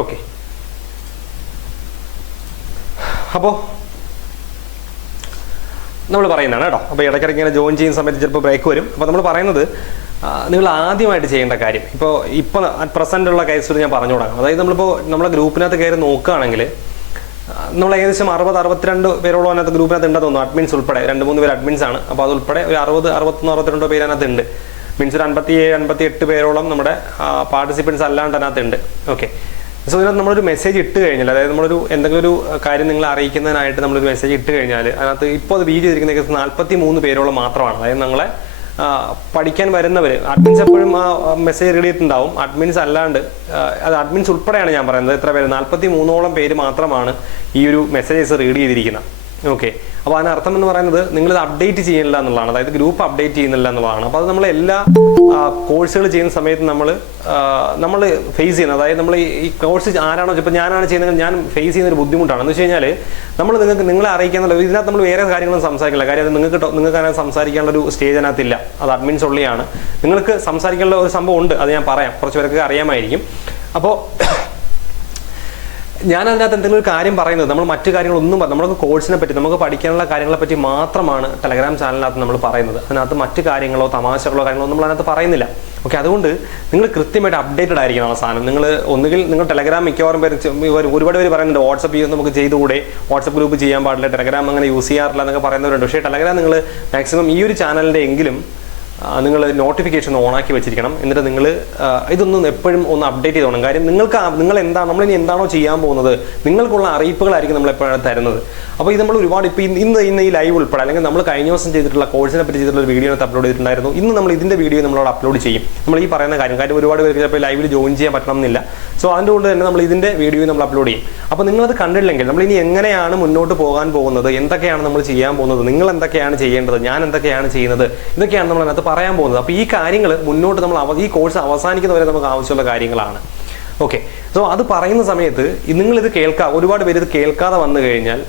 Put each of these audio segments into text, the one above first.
Okay, അപ്പോൾ നമ്മൾ പറയുന്നതാണ് കേട്ടോ. അപ്പോൾ ഇടയ്ക്കിടയ്ക്ക് ഇങ്ങനെ ജോയിൻ ചെയ്യുന്ന സമയത്ത് ചിലപ്പോൾ ബ്രേക്ക് വരും. അപ്പോൾ നമ്മൾ പറയുന്നത് നിങ്ങൾ ആദ്യമായിട്ട് ചെയ്യേണ്ട കാര്യം, ഇപ്പോൾ അറ്റ് പ്രസൻ്റ് ഉള്ള കേസ് ഞാൻ പറഞ്ഞു തുടങ്ങാം. അതായത് നമ്മളിപ്പോൾ നമ്മളെ ഗ്രൂപ്പിനകത്ത് കയറി നോക്കുകയാണെങ്കിൽ നമ്മൾ ഏകദേശം 60-62 പേരോളം അതിനകത്ത് ഗ്രൂപ്പിനകത്ത് ഉണ്ടെന്ന് തോന്നുന്നു, അഡ്മിൻസ് ഉൾപ്പെടെ 2-3 പേര് അഡ്മിൻസ് ആണ്. അപ്പോൾ അതുൾപ്പെടെ ഒരു 60-61-62 പേര് അതിനകത്ത് ഉണ്ട്. മീൻസ് ഒരു 57-58 പേരോളം നമ്മുടെ പാർട്ടിസിപ്പൻസ് അല്ലാണ്ട് അതിനകത്ത് ഉണ്ട്. ഓക്കെ, സോ ഇതിനകത്ത് നമ്മളൊരു മെസ്സേജ് ഇട്ട് കഴിഞ്ഞാൽ, അതായത് നമ്മളൊരു എന്തെങ്കിലും ഒരു കാര്യം നിങ്ങളെ അറിയിക്കുന്നതിനായിട്ട് നമ്മളൊരു മെസ്സേജ് ഇട്ട് കഴിഞ്ഞാൽ അതിനകത്ത് ഇപ്പോൾ അത് വീഡിയോ ചെയ്തിരിക്കുന്ന 43 പേരോളം മാത്രമാണ്. അതായത് നമ്മളെ പഠിക്കാൻ വരുന്നവർ അഡ്മിൻസ് എപ്പോഴും ആ മെസ്സേജ് റീഡ് ചെയ്തിട്ടുണ്ടാവും. അഡ്മിൻസ് അല്ലാണ്ട് അത് അഡ്മിൻസ് ഉൾപ്പെടെയാണ് ഞാൻ പറയുന്നത്. എത്ര പേര്? 43ഓളം പേര് മാത്രമാണ് ഈ ഒരു മെസ്സേജസ് റീഡ് ചെയ്തിരിക്കുന്നത്. ഓക്കെ, അപ്പോൾ അതിനർത്ഥം എന്ന് പറയുന്നത് നിങ്ങളിത് അപ്ഡേറ്റ് ചെയ്യുന്നില്ല എന്നുള്ളതാണ്. അതായത് ഗ്രൂപ്പ് അപ്ഡേറ്റ് ചെയ്യുന്നില്ല എന്നുള്ളതാണ്. അപ്പോൾ അത് നമ്മൾ എല്ലാ കോഴ്സുകൾ ചെയ്യുന്ന സമയത്ത് നമ്മൾ ഫേസ് ചെയ്യുന്നത്, അതായത് നമ്മൾ ഈ കോഴ്സ് ആരാണോ, ഇപ്പോൾ ഞാനാണ് ചെയ്യുന്നത്, ഞാൻ ഫേസ് ചെയ്യുന്ന ഒരു ബുദ്ധിമുട്ടാണ്. എന്ന് വെച്ച് കഴിഞ്ഞാൽ നിങ്ങളെ അറിയിക്കാന്നുള്ള ഇതിനകത്ത് നമ്മൾ വേറെ കാര്യങ്ങളൊന്നും സംസാരിക്കില്ല. കാര്യം അത് നിങ്ങൾക്ക് അതിനകത്ത് സംസാരിക്കാനുള്ള ഒരു സ്റ്റേജ് അതിനകത്തില്ല. അത് അഡ്മിൻസ് ഉള്ളിയാണ്. നിങ്ങൾക്ക് സംസാരിക്കാനുള്ള ഒരു സംഭവം ഉണ്ട്, അത് ഞാൻ പറയാം, കുറച്ച് പേർക്ക് അറിയാമായിരിക്കും. അപ്പോൾ ഞാൻ അതിനകത്ത് എന്തെങ്കിലും ഒരു കാര്യം പറയുന്നത്, നമ്മൾ മറ്റു കാര്യങ്ങളൊന്നും നമുക്ക് കോഴ്സിനെ പറ്റി, നമുക്ക് പഠിക്കാനുള്ള കാര്യങ്ങളെ പറ്റി മാത്രമാണ് ടെലഗ്രാം ചാനലിനകത്ത് നമ്മൾ പറയുന്നത്. അതിനകത്ത് മറ്റു കാര്യങ്ങളോ തമാശകളോ കാര്യങ്ങളോ നമ്മൾ അതിനകത്ത് പറയുന്നില്ല. ഓക്കെ, അതുകൊണ്ട് നിങ്ങൾ കൃത്യമായിട്ട് അപ്ഡേറ്റഡ് ആയിരിക്കണം ആ സാധനം. നിങ്ങൾ ടെലഗ്രാം മിക്കവാറും ഒരുപാട് പേര് പറയുന്നുണ്ട് വാട്സപ്പ് നമുക്ക് ചെയ്തുകൂടെ, വാട്സപ്പ് ഗ്രൂപ്പ് ചെയ്യാൻ പാടില്ല, ടെലഗ്രാം അങ്ങനെ യൂസ് ചെയ്യാറില്ല എന്നൊക്കെ പറയുന്നവരുണ്ട്. പക്ഷേ ടെലഗ്രാം നിങ്ങൾ മാക്സിമം ഈ ഒരു ചാനലിൻ്റെ എങ്കിലും നിങ്ങൾ നോട്ടിഫിക്കേഷൻ ഓണാക്കി വെച്ചിരിക്കണം. എന്നിട്ട് നിങ്ങൾ ഇതൊന്നും എപ്പോഴും ഒന്ന് അപ്ഡേറ്റ് ചെയ്തോണം. കാര്യം നമ്മളിനി എന്താണോ ചെയ്യാൻ പോകുന്നത്, നിങ്ങൾക്കുള്ള അറിയിപ്പുകളായിരിക്കും നമ്മൾ എപ്പോഴാണ് തരുന്നത്. അപ്പോൾ ഇത് നമ്മൾ ഒരുപാട് ഇന്ന് ഈ ലൈവ് ഉൾപ്പെടെ, അല്ലെങ്കിൽ നമ്മൾ കഴിഞ്ഞ ദിവസം ചെയ്തിട്ടുള്ള കോഴ്സിനെ പറ്റി ചെയ്തിട്ടുള്ള വീഡിയോ അപ്ലോഡ് ചെയ്തിട്ടുണ്ടായിരുന്നു. ഇന്ന് നമ്മൾ ഇതിൻ്റെ വീഡിയോ നമ്മളോട് അപ്ലോഡ് ചെയ്യും. നമ്മൾ ഈ പറയുന്ന കാര്യം ഒരുപാട് പേർക്ക് ചിലപ്പോൾ ലൈവിൽ ജോയിൻ ചെയ്യാൻ പറ്റണമെന്നില്ല. സോ അതുകൊണ്ട് തന്നെ നമ്മൾ ഇതിൻ്റെ വീഡിയോ നമ്മൾ അപ്ലോഡ് ചെയ്യും. അപ്പോൾ നിങ്ങളത് കണ്ടില്ലെങ്കിൽ നമ്മൾ ഇനി എങ്ങനെയാണ് മുന്നോട്ട് പോകാൻ പോകുന്നത്, എന്തൊക്കെയാണ് നമ്മൾ ചെയ്യാൻ പോകുന്നത്, നിങ്ങൾ എന്തൊക്കെയാണ് ചെയ്യേണ്ടത്, ഞാൻ എന്തൊക്കെയാണ് ചെയ്യുന്നത്, ഇതൊക്കെയാണ് നമ്മൾ അതിനകത്ത് പറയാൻ പോകുന്നത്. അപ്പോൾ ഈ കാര്യങ്ങൾ മുന്നോട്ട് നമ്മൾ ഈ കോഴ്സ് അവസാനിക്കുന്നവരെ നമുക്ക് ആവശ്യമുള്ള കാര്യങ്ങളാണ്. ഓക്കെ, സോ അത് പറയുന്ന സമയത്ത് നിങ്ങളിത് ഒരുപാട് പേര് ഇത് കേൾക്കാതെ വന്നു കഴിഞ്ഞാൽ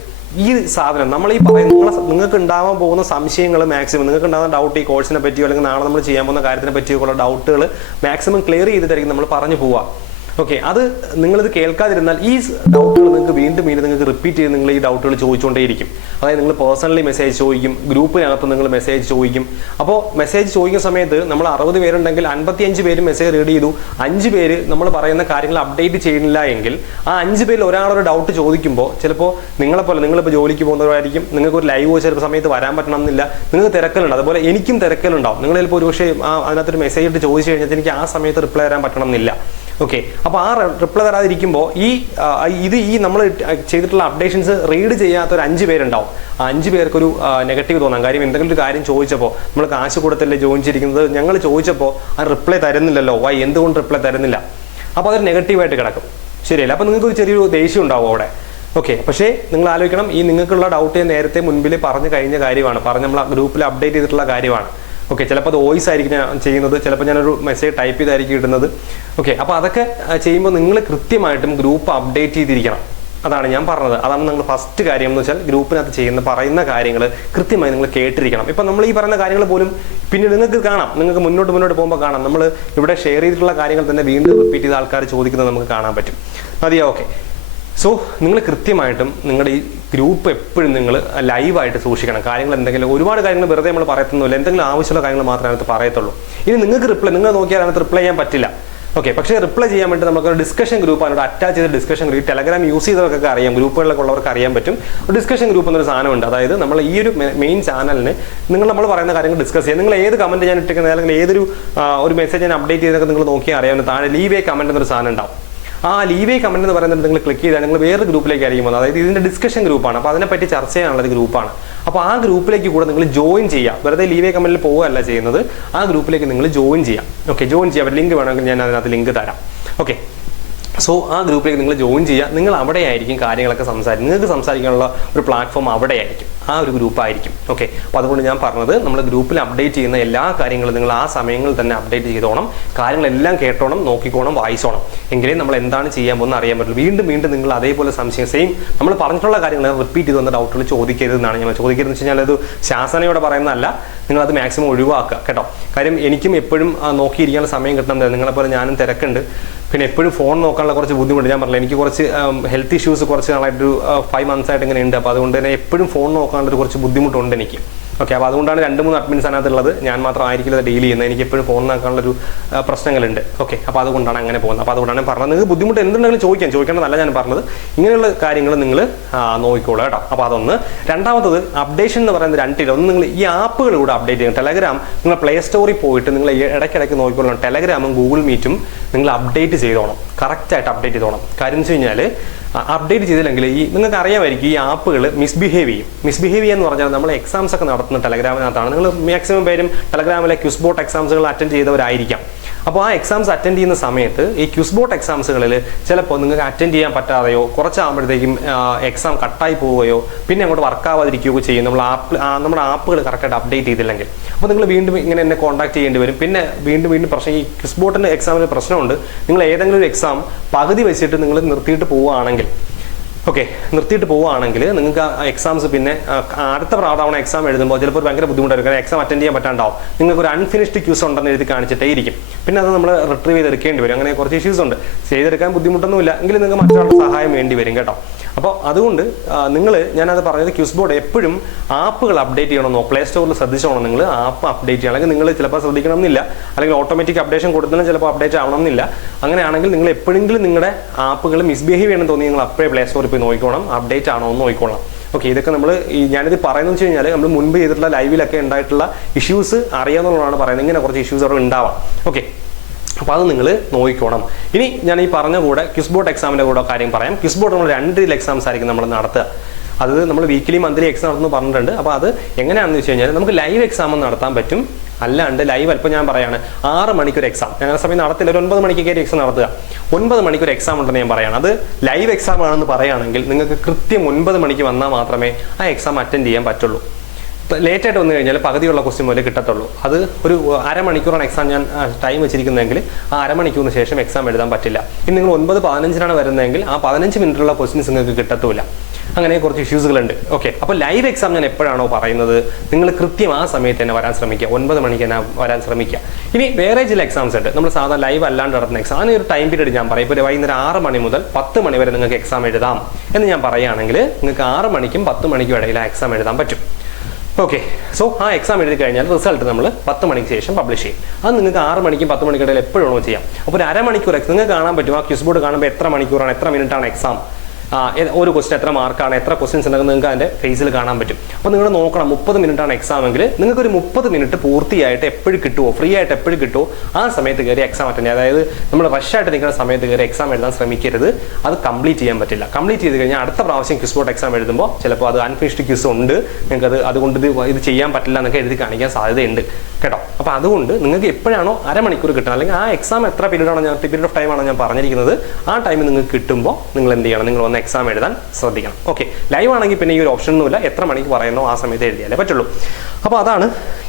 ഈ സാധനം നമ്മൾ ഈ പറയുന്ന നിങ്ങൾക്ക് ഉണ്ടാവാൻ പോകുന്ന സംശയങ്ങൾ മാക്സിമം, നിങ്ങൾക്ക് ഉണ്ടാകുന്ന ഡൗട്ട് ഈ കോഴ്സിനെ പറ്റിയോ അല്ലെങ്കിൽ നാളെ നമ്മൾ ചെയ്യാൻ പോകുന്ന കാര്യത്തിനെ പറ്റിയോ ഉള്ള ഡൗട്ടുകൾ മാക്സിമം ക്ലിയർ ചെയ്തിട്ടായിരിക്കും നമ്മൾ പറഞ്ഞു പോവുക. ഓക്കെ, അത് നിങ്ങളിത് കേൾക്കാതിരുന്നാൽ ഈ ഡൗട്ടുകൾ നിങ്ങൾക്ക് വീണ്ടും നിങ്ങൾക്ക് റിപ്പീറ്റ് ചെയ്ത് നിങ്ങൾ ഈ ഡൗട്ടുകൾ ചോദിച്ചുകൊണ്ടേയിരിക്കും. അതായത് നിങ്ങൾ പേഴ്സണലി മെസ്സേജ് ചോദിക്കും, ഗ്രൂപ്പിനകത്ത് നിങ്ങൾ മെസ്സേജ് ചോദിക്കും. അപ്പോൾ മെസ്സേജ് ചോദിക്കുന്ന സമയത്ത് നമ്മൾ 60 പേരുണ്ടെങ്കിൽ 55 പേര് മെസ്സേജ് റീഡ് ചെയ്തു, 5 പേര് നമ്മൾ പറയുന്ന കാര്യങ്ങൾ അപ്ഡേറ്റ് ചെയ്യുന്നില്ല എങ്കിൽ ആ 5 പേരിൽ ഒരാളൊരു ഡൗട്ട് ചോദിക്കുമ്പോൾ ചിലപ്പോൾ നിങ്ങളിപ്പോൾ ജോലിക്ക് പോകുന്നവരായിരിക്കും, നിങ്ങൾക്ക് ഒരു ലൈവ് ചിലപ്പോൾ സമയത്ത് വരാൻ പറ്റണമെന്നില്ല, നിങ്ങൾക്ക് തിരക്കലുണ്ട്. അതുപോലെ എനിക്കും തിരക്കലുണ്ടാവും. നിങ്ങൾ ചിലപ്പോൾ ഒരുപക്ഷെ അതിനകത്തൊരു മെസ്സേജ് ഇട്ട് ചോദിച്ചു കഴിഞ്ഞാൽ എനിക്ക് ആ സമയത്ത് റിപ്ലൈ തരാൻ പറ്റണമെന്നില്ല. ഓക്കെ, അപ്പോൾ ആ റിപ്ലൈ തരാതിരിക്കുമ്പോൾ ഈ നമ്മൾ ചെയ്തിട്ടുള്ള അപ്ഡേഷൻസ് റീഡ് ചെയ്യാത്ത ഒരു 5 പേരുണ്ടാവും. ആ 5 പേർക്കൊരു നെഗറ്റീവ് തോന്നാം. കാര്യം എന്തെങ്കിലും ഒരു കാര്യം ചോദിച്ചപ്പോൾ നമ്മൾ കാശ് കൊടുത്തല്ലേ ജോയിൻ ചെയ്തിരിക്കുന്നത്, ഞങ്ങൾ ചോദിച്ചപ്പോൾ ആ റിപ്ലൈ തരുന്നില്ലല്ലോ, എന്തുകൊണ്ട് റിപ്ലൈ തരുന്നില്ല. അപ്പോൾ അതൊരു നെഗറ്റീവായിട്ട് കിടക്കും. ശരിയല്ല? അപ്പോൾ നിങ്ങൾക്ക് ഒരു ചെറിയൊരു ദേഷ്യം ഉണ്ടാവും അവിടെ. ഓക്കെ, പക്ഷേ നിങ്ങൾ ആലോചിക്കണം, ഈ നിങ്ങൾക്കുള്ള ഡൗട്ട് നേരത്തെ മുൻപിൽ പറഞ്ഞു കഴിഞ്ഞ കാര്യമാണ്, നമ്മൾ ഗ്രൂപ്പിൽ അപ്ഡേറ്റ് ചെയ്തിട്ടുള്ള കാര്യമാണ്. ഓക്കെ, ചിലപ്പോൾ അത് വോയിസ് ആയിരിക്കും ഞാൻ ചെയ്യുന്നത്, ചിലപ്പോൾ ഞാനൊരു മെസ്സേജ് ടൈപ്പ് ചെയ്തായിരിക്കും ഇടുന്നത്. ഓക്കെ, അപ്പോൾ അതൊക്കെ ചെയ്യുമ്പോൾ നിങ്ങൾ കൃത്യമായിട്ടും ഗ്രൂപ്പ് അപ്ഡേറ്റ് ചെയ്തിരിക്കണം. അതാണ് ഞാൻ പറഞ്ഞത്. അതാണ് നിങ്ങൾ ഫസ്റ്റ് കാര്യം എന്ന് വെച്ചാൽ ഗ്രൂപ്പിനകത്ത് പറയുന്ന കാര്യങ്ങൾ കൃത്യമായി നിങ്ങൾ കേട്ടിരിക്കണം. ഇപ്പം നമ്മൾ ഈ പറയുന്ന കാര്യങ്ങൾ പോലും പിന്നീട് നിങ്ങൾക്ക് കാണാം, നിങ്ങൾക്ക് മുന്നോട്ട് പോകുമ്പോൾ കാണാം, നമ്മൾ ഇവിടെ ഷെയർ ചെയ്തിട്ടുള്ള കാര്യങ്ങൾ തന്നെ വീണ്ടും റിപ്പീറ്റ് ചെയ്ത ആൾക്കാർ ചോദിക്കുന്നത് നമുക്ക് കാണാൻ പറ്റും. മതിയോ? ഓക്കെ, സോ നിങ്ങൾ കൃത്യമായിട്ടും നിങ്ങളുടെ ഈ ഗ്രൂപ്പ് എപ്പോഴും നിങ്ങൾ ലൈവായിട്ട് സൂക്ഷിക്കണം. കാര്യങ്ങൾ എന്തെങ്കിലും ഒരുപാട് കാര്യങ്ങൾ വെറുതെ നമ്മൾ പറയത്തൊന്നുമില്ല, എന്തെങ്കിലും ആവശ്യമുള്ള കാര്യങ്ങൾ മാത്രമേ അതിനകത്ത് പറയത്തുള്ളൂ. ഇനി നിങ്ങൾ നോക്കിയാൽ അതിനകത്ത് റിപ്ലൈ ചെയ്യാൻ പറ്റില്ല. ഓക്കെ, പക്ഷേ റിപ്ലൈ ചെയ്യാൻ വേണ്ടി നമുക്കൊരു ഡിസ്കഷൻ ഗ്രൂപ്പ് അതിനോട് അറ്റാച്ച് ചെയ്ത ഡിസ്കഷൻ ഗ്രൂപ്പ് ടെലഗ്രാം യൂസ് ചെയ്തവർക്കൊക്കെ അറിയാം, ഗ്രൂപ്പുകളിലൊക്കെ ഉള്ളവർക്ക് അറിയാൻ പറ്റും. ഒരു ഡിസ്കഷൻ ഗ്രൂപ്പ് എന്നൊരു സാധനമുണ്ട്. അതായത് നമ്മൾ ഈ ഒരു മെയിൻ ചാനലിന് നമ്മൾ പറയുന്ന കാര്യങ്ങൾ ഡിസ്കസ് ചെയ്യാം. നിങ്ങൾ ഏത് കമന്റ് ഞാൻ ഇട്ടിരിക്കുന്നത് അല്ലെങ്കിൽ ഏതൊരു മെസ്സേജ് ഞാൻ അപ്ഡേറ്റ് ചെയ്തൊക്കെ നിങ്ങൾ നോക്കിയാൽ അറിയാവുന്ന താഴെ ലീവ് എ കമന്റ് എന്നൊരു സാധനം ഉണ്ടാവും. ആ ലീവ് എ കമന്റ് എന്ന് പറയുന്നത് നിങ്ങൾ ക്ലിക്ക് ചെയ്താൽ നിങ്ങൾ വേറെ ഗ്രൂപ്പിലേക്ക് ആയിരിക്കും പോകുന്നത്. അതായത് ഇതിന്റെ ഡിസ്കഷൻ ഗ്രൂപ്പാണ്. അപ്പോൾ അതിനെപ്പറ്റി ചർച്ച ചെയ്യാനുള്ള ഒരു ഗ്രൂപ്പാണ്. അപ്പോൾ ആ ഗ്രൂപ്പിലേക്ക് കൂടെ നിങ്ങൾ ജോയിൻ ചെയ്യുക. വെറുതെ ലീവ് എ കമന്റിൽ പോവുകയല്ല ചെയ്യുന്നത്, ആ ഗ്രൂപ്പിലേക്ക് നിങ്ങൾ ജോയിൻ ചെയ്യാം. ഓക്കെ, ജോയിൻ ചെയ്യാം. ലിങ്ക് വേണമെങ്കിൽ ഞാൻ അതിനകത്ത് ലിങ്ക് തരാം. ഓക്കെ, സോ ആ ഗ്രൂപ്പിലേക്ക് നിങ്ങൾ ജോയിൻ ചെയ്യുക. നിങ്ങൾ അവിടെയായിരിക്കും കാര്യങ്ങളൊക്കെ നിങ്ങൾക്ക് സംസാരിക്കാനുള്ള ഒരു പ്ലാറ്റ്ഫോം അവിടെയായിരിക്കും, ആ ഒരു ഗ്രൂപ്പായിരിക്കും. ഓക്കെ, അപ്പോൾ അതുകൊണ്ട് ഞാൻ പറഞ്ഞത് നമ്മൾ ഗ്രൂപ്പിൽ അപ്ഡേറ്റ് ചെയ്യുന്ന എല്ലാ കാര്യങ്ങളും നിങ്ങൾ ആ സമയങ്ങളിൽ തന്നെ അപ്ഡേറ്റ് ചെയ്തോണം. കാര്യങ്ങളെല്ലാം കേട്ടോണം, നോക്കിക്കോണം, വായിച്ചോണം. എങ്കിലേ നമ്മൾ എന്താണ് ചെയ്യാൻ പോകുന്നത് അറിയാൻ പറ്റുള്ളൂ. വീണ്ടും നിങ്ങൾ അതേപോലെ സംശയം സെയിം നമ്മൾ പറഞ്ഞിട്ടുള്ള കാര്യങ്ങൾ റിപ്പീറ്റ് ചെയ്ത് വന്ന ഡൗട്ടുകൾ ചോദിക്കരുതെന്നാണ് ഞാൻ ചോദിക്കരുതെന്ന് വെച്ച് കഴിഞ്ഞാൽ അത് ശാസനയോടെ പറയുന്നതല്ല. നിങ്ങളത് മാക്സിമം ഒഴിവാക്കുക കേട്ടോ. കാര്യം എനിക്കും എപ്പോഴും നോക്കിയിരിക്കാനുള്ള സമയം കിട്ടണമെന്നില്ല. നിങ്ങളെപ്പോലെ ഞാനും തിരക്കുണ്ട്. പിന്നെ എപ്പോഴും ഫോൺ നോക്കാനുള്ള കുറച്ച് ബുദ്ധിമുട്ട്. ഞാൻ പറഞ്ഞില്ല, എനിക്ക് കുറച്ച് ഹെൽത്ത് ഇഷ്യൂസ് കുറച്ച് നാളായിട്ട് 5 months ആയിട്ട് ഇങ്ങനെ ഉണ്ട്. അപ്പോൾ അതുകൊണ്ട് തന്നെ എപ്പോഴും ഫോൺ നോക്കാനുള്ള കുറച്ച് ബുദ്ധിമുട്ടുണ്ട് എനിക്ക്. ഓക്കെ, അപ്പോൾ അതുകൊണ്ടാണ് 2-3 അഡ്മിൻസ് അതിനകത്തുള്ളത്. ഞാൻ മാത്രം ആയിരിക്കില്ല അത് ഡീൽ ചെയ്യുന്നത്. എനിക്ക് എപ്പോഴും ഫോൺ നോക്കാനുള്ളൊരു പ്രശ്നങ്ങളുണ്ട്. ഓക്കെ, അപ്പോൾ അതുകൊണ്ടാണ് അങ്ങനെ പോകുന്നത്. അപ്പോൾ അതുകൊണ്ടാണ് പറഞ്ഞത്, നിങ്ങൾക്ക് ബുദ്ധിമുട്ട് എന്തുണ്ടെങ്കിലും ചോദിക്കേണ്ടതല്ല ഞാൻ പറഞ്ഞത്. ഇങ്ങനെയുള്ള കാര്യങ്ങൾ നിങ്ങൾ നോക്കിക്കോളൂ കേട്ടോ. അപ്പോൾ അതൊന്ന്. രണ്ടാമത്തത് അപ്ഡേഷൻ എന്ന് പറയുന്നത് 2 ഒന്ന് നിങ്ങൾ ഈ ആപ്പുകൾ കൂടെ അപ്ഡേറ്റ് ചെയ്യണം. ടെലഗ്രാം നിങ്ങൾ പ്ലേ സ്റ്റോറിൽ പോയിട്ട് നിങ്ങൾ ഇടയ്ക്കിടയ്ക്ക് നോക്കിക്കോളണം. ടെലഗ്രാമും ഗൂഗിൾ മീറ്റും നിങ്ങൾ അപ്ഡേറ്റ് ചെയ്തോണം, കറക്റ്റായിട്ട് അപ്ഡേറ്റ് ചെയ്തോണം. കാര്യം എന്ന് വെച്ച് കഴിഞ്ഞാൽ അപ്ഡേറ്റ് ചെയ്തില്ലെങ്കിൽ നിങ്ങൾക്ക് അറിയാമായിരിക്കും ഈ ആപ്പുകൾ മിസ്ബിഹേവ് ചെയ്യുക എന്ന് പറഞ്ഞാൽ നമ്മൾ എക്സാംസ് ഒക്കെ നടത്തുന്ന ടെലഗ്രാമിനകത്താണ്. നിങ്ങൾ മാക്സിമം പേരും ടെലഗ്രാമിലെ ക്വിസ്ബോട്ട് എക്സാംസുകൾ അറ്റൻഡ് ചെയ്തവരായിരിക്കാം. അപ്പോൾ ആ എക്സാംസ് അറ്റൻഡ് ചെയ്യുന്ന സമയത്ത് ഈ ക്വിസ്ബോട്ട് എക്സാംസുകളിൽ ചിലപ്പോൾ നിങ്ങൾക്ക് അറ്റൻഡ് ചെയ്യാൻ പറ്റാതെയോ കുറച്ചാകുമ്പോഴത്തേക്കും എക്സാം കട്ടായി പോവുകയോ പിന്നെ അങ്ങോട്ട് വർക്ക് ആവാതിരിക്കുകയോ ചെയ്യും നമ്മുടെ ആപ്പുകൾ കറക്റ്റായിട്ട് അപ്ഡേറ്റ് ചെയ്തില്ലെങ്കിൽ. അപ്പോൾ നിങ്ങൾ വീണ്ടും ഇങ്ങനെ എന്നെ കോൺടാക്ട് ചെയ്യേണ്ടി വരും. പിന്നെ വീണ്ടും പ്രശ്നം, ഈ ക്വിസ്ബോട്ടിൻ്റെ എക്സാമിന് പ്രശ്നമുണ്ട്. നിങ്ങൾ ഏതെങ്കിലും ഒരു എക്സാം പകുതി വെച്ചിട്ട് നിങ്ങൾ നിർത്തിയിട്ട് പോവുകയാണെങ്കിൽ നിങ്ങൾക്ക് ആ എക്സാംസ് പിന്നെ അടുത്ത തവണ എക്സാം എഴുതുമ്പോൾ ചിലപ്പോൾ ഭയങ്കര ബുദ്ധിമുട്ടായിരിക്കും. കാരണം എക്സാം അറ്റൻഡ് ചെയ്യാൻ പറ്റാണ്ടാവും. നിങ്ങൾക്ക് ഒരു അൺഫിനിഷ്ഡ് ക്യൂസ് ഉണ്ടെന്ന് എഴുതി കാണിച്ചിട്ടേ ഇരിക്കും. പിന്നെ അത് നമ്മൾ റിട്രീവ് ചെയ്തെടുക്കേണ്ടി വരും. അങ്ങനെ കുറച്ച് ഇഷ്യൂസ് ഉണ്ട്. ചെയ്തെടുക്കാൻ ബുദ്ധിമുട്ടൊന്നുമില്ല, എങ്കിലും നിങ്ങൾക്ക് മറ്റൊരാളുടെ സഹായം വേണ്ടി വരും കേട്ടോ. അപ്പോൾ അതുകൊണ്ട് ഞാനത് പറഞ്ഞത് ക്വിസ്ബോർഡ് എപ്പോഴും ആപ്പുകൾ അപ്ഡേറ്റ് ചെയ്യണമെന്നോ പ്ലേ സ്റ്റോറിൽ ശ്രദ്ധിച്ചോണം. നിങ്ങൾ ആപ്പ് അപ്ഡേറ്റ് ചെയ്യണം. അല്ലെങ്കിൽ നിങ്ങൾ ചിലപ്പോൾ ശ്രദ്ധിക്കണമെന്നില്ല, അല്ലെങ്കിൽ ഓട്ടോമാറ്റിക് അപ്ഡേഷൻ കൊടുത്താലും ചിലപ്പോൾ അപ്ഡേറ്റ് ആവണമെന്നില്ല. അങ്ങനെയാണെങ്കിൽ നിങ്ങൾ എപ്പോഴെങ്കിലും നിങ്ങളുടെ ആപ്പുകൾ മിസ്ബിഹേവ് ചെയ്യണമെന്ന് തോന്നി നിങ്ങൾ അപ്പോഴേ പ്ലേ സ്റ്റോറിൽ പോയി നോക്കിക്കോണം, അപ്ഡേറ്റ് ആണോ എന്ന് നോക്കിക്കോളാം. ഓക്കെ, ഇതൊക്കെ ഞാനിത് പറയുന്നത് വെച്ച് കഴിഞ്ഞാൽ നമ്മൾ മുൻപ് ചെയ്തിട്ടുള്ള ലൈവിലൊക്കെ ഉണ്ടായിട്ടുള്ള ഇഷ്യൂസ് അറിയാമെന്നുള്ളതാണ് പറയുന്നത്. ഇങ്ങനെ കുറച്ച് ഇഷ്യൂസ് അവിടെ ഉണ്ടാവാം. ഓക്കെ, അപ്പോൾ അത് നിങ്ങൾ നോക്കിക്കോണം. ഇനി ഞാൻ ഈ പറഞ്ഞ കൂടെ ക്വിസ്ബോർഡ് എക്സാമിൻ്റെ കൂടെ കാര്യം പറയാം. ക്വിസ്ബോർഡ് നമ്മൾ 2 എക്സാംസ് ആയിരിക്കും നമ്മൾ നടത്തുക. അത് നമ്മൾ വീക്കിലി മന്ത്ലി എക്സാം നടത്തുന്നു പറഞ്ഞിട്ടുണ്ട്. അപ്പോൾ അത് എങ്ങനെയാണെന്ന് വെച്ച് കഴിഞ്ഞാൽ നമുക്ക് ലൈവ് എക്സാം നടത്താൻ പറ്റും, അല്ലാണ്ട് ലൈവ് അല്പം ഞാൻ പറയാണ് 6 മണിക്കൂർ എക്സാം ഞങ്ങളുടെ സമയം നടത്തില്ല. ഒരു 9 മണിക്ക് കയറി എക്സാം നടത്തുക. 9 മണിക്കൂർ എക്സാം ഉണ്ടെന്ന് ഞാൻ പറയുകയാണ്. അത് ലൈവ് എക്സാം ആണെന്ന് പറയുകയാണെങ്കിൽ നിങ്ങൾക്ക് കൃത്യം 9 മണിക്ക് വന്നാൽ മാത്രമേ ആ എക്സാം അറ്റൻഡ് ചെയ്യാൻ പറ്റുള്ളൂ. ലേറ്റായിട്ട് വന്നു കഴിഞ്ഞാൽ പകുതിയുള്ള ക്വസ്റ്റ്യൻ പോലെ കിട്ടത്തുള്ളൂ. അത് ഒരു അരമണിക്കൂറാണ് എക്സാം ഞാൻ ടൈം വെച്ചിരിക്കുന്നതെങ്കിൽ ആ അരമണിക്കൂറിന് ശേഷം എക്സാം എഴുതാൻ പറ്റില്ല. ഇനി നിങ്ങൾ 9:15 വരുന്നതെങ്കിൽ ആ 15 മിനിറ്റുള്ള ക്വസ്റ്റ്യൻസ് നിങ്ങൾക്ക് കിട്ടത്തുമില്ല. അങ്ങനെ കുറച്ച് ഇഷ്യൂസുകളുണ്ട്. ഓക്കെ, അപ്പോൾ ലൈവ് എക്സാം ഞാൻ എപ്പോഴാണോ പറയുന്നത് നിങ്ങൾ കൃത്യം ആ സമയത്ത് തന്നെ വരാൻ ശ്രമിക്കുക. 9 മണിക്ക് തന്നെ വരാൻ ശ്രമിക്കുക. ഇനി വേറെ ചില എക്സാംസ് ഉണ്ട് നമ്മൾ സാധാരണ ലൈവ് അല്ലാണ്ട് നടത്തുന്ന എക്സാം. അതിന് ഒരു ടൈം പീരീഡ് ഞാൻ പറയും. ഇപ്പോൾ വൈകുന്നേരം 6 മണി മുതൽ 10 മണി വരെ നിങ്ങൾക്ക് എക്സാം എഴുതാം എന്ന് ഞാൻ പറയുകയാണെങ്കിൽ നിങ്ങൾക്ക് 6 മണിക്കും 10 മണിക്കും ഇടയിൽ ആ എക്സാം എഴുതാൻ പറ്റും. ഓക്കെ, സോ ആ എക്സാം എഴുതി കഴിഞ്ഞാൽ റിസൾട്ട് നമ്മൾ 10 മണിക്ക് ശേഷം പബ്ലിഷ് ചെയ്യും. അത് നിങ്ങൾക്ക് 6 മണിക്കും 10 മണിക്കിടയിൽ എപ്പോഴാണോ ചെയ്യാം. അപ്പോൾ ഒരു അരമണിക്കൂർ നിങ്ങൾക്ക് കാണാൻ പറ്റും. ആ ക്വിസ്ബോർഡ് കാണുമ്പോൾ എത്ര മണിക്കൂറാണ്, എത്ര മിനിറ്റാണ് എക്സാം, ഒരു ക്വസ്റ്റൻ എത്ര മാർക്കാണ്, എത്ര ക്വസ്റ്റ്യൻസ് ഉണ്ടെന്ന് നിങ്ങൾക്ക് അതിൻ്റെ ഫേസിൽ കാണാൻ പറ്റും. അപ്പോൾ നിങ്ങൾ നോക്കണം 30 മിനിറ്റാണ് എക്സാം എങ്കിൽ നിങ്ങൾക്കൊരു 30 മിനിറ്റ് പൂർത്തിയായിട്ട് എപ്പോഴും കിട്ടുമോ, ഫ്രീ ആയിട്ട് എപ്പോഴും കിട്ടുമോ ആ സമയത്ത് കയറി എക്സാം അറ്റൻഡ് ചെയ്യുക. അതായത് നമ്മൾ റഷായിട്ട് നിൽക്കുന്ന സമയത്ത് കയറി എക്സാം എഴുതാൻ ശ്രമിക്കരുത്. അത് കംപ്ലീറ്റ് ചെയ്യാൻ പറ്റില്ല. കംപ്ലീറ്റ് ചെയ്ത് കഴിഞ്ഞാൽ അടുത്ത പ്രാവശ്യം ക്വിസ്ബോർഡ് എക്സാം എഴുതുമ്പോൾ ചിലപ്പോൾ അത് അൺഫിനിഷ്ഡ് ക്വിസ് ഉണ്ട്, നിങ്ങൾക്ക് അതുകൊണ്ട് ഇത് ചെയ്യാൻ പറ്റില്ല എന്നൊക്കെ എഴുതി കാണിക്കാൻ സാധ്യതയുണ്ട് കേട്ടോ. അപ്പോൾ അതുകൊണ്ട് നിങ്ങൾക്ക് എപ്പോഴാണോ അരമണിക്കൂർ കിട്ടുന്നത്, അല്ലെങ്കിൽ ആ എക്സാം എത്ര പീരീഡ് ഓഫ് ടൈം ആണോ ഞാൻ പറഞ്ഞിരിക്കുന്നത് ആ ടൈം നിങ്ങൾക്ക് കിട്ടുമ്പോൾ നിങ്ങൾ എന്ത് ചെയ്യണം, നിങ്ങൾ വന്ന് എക്സാം എഴുതാൻ ശ്രദ്ധിക്കണം. ഓക്കെ, ലൈവ് ആണെങ്കിൽ പിന്നെ ഈ ഒരു ഓപ്ഷൻ ഒന്നുമില്ല. എത്ര മണിക്ക് പറയുന്നോ ആ സമയത്ത് എഴുതിയാലേ പറ്റുള്ളൂ. അപ്പോൾ അതാണ്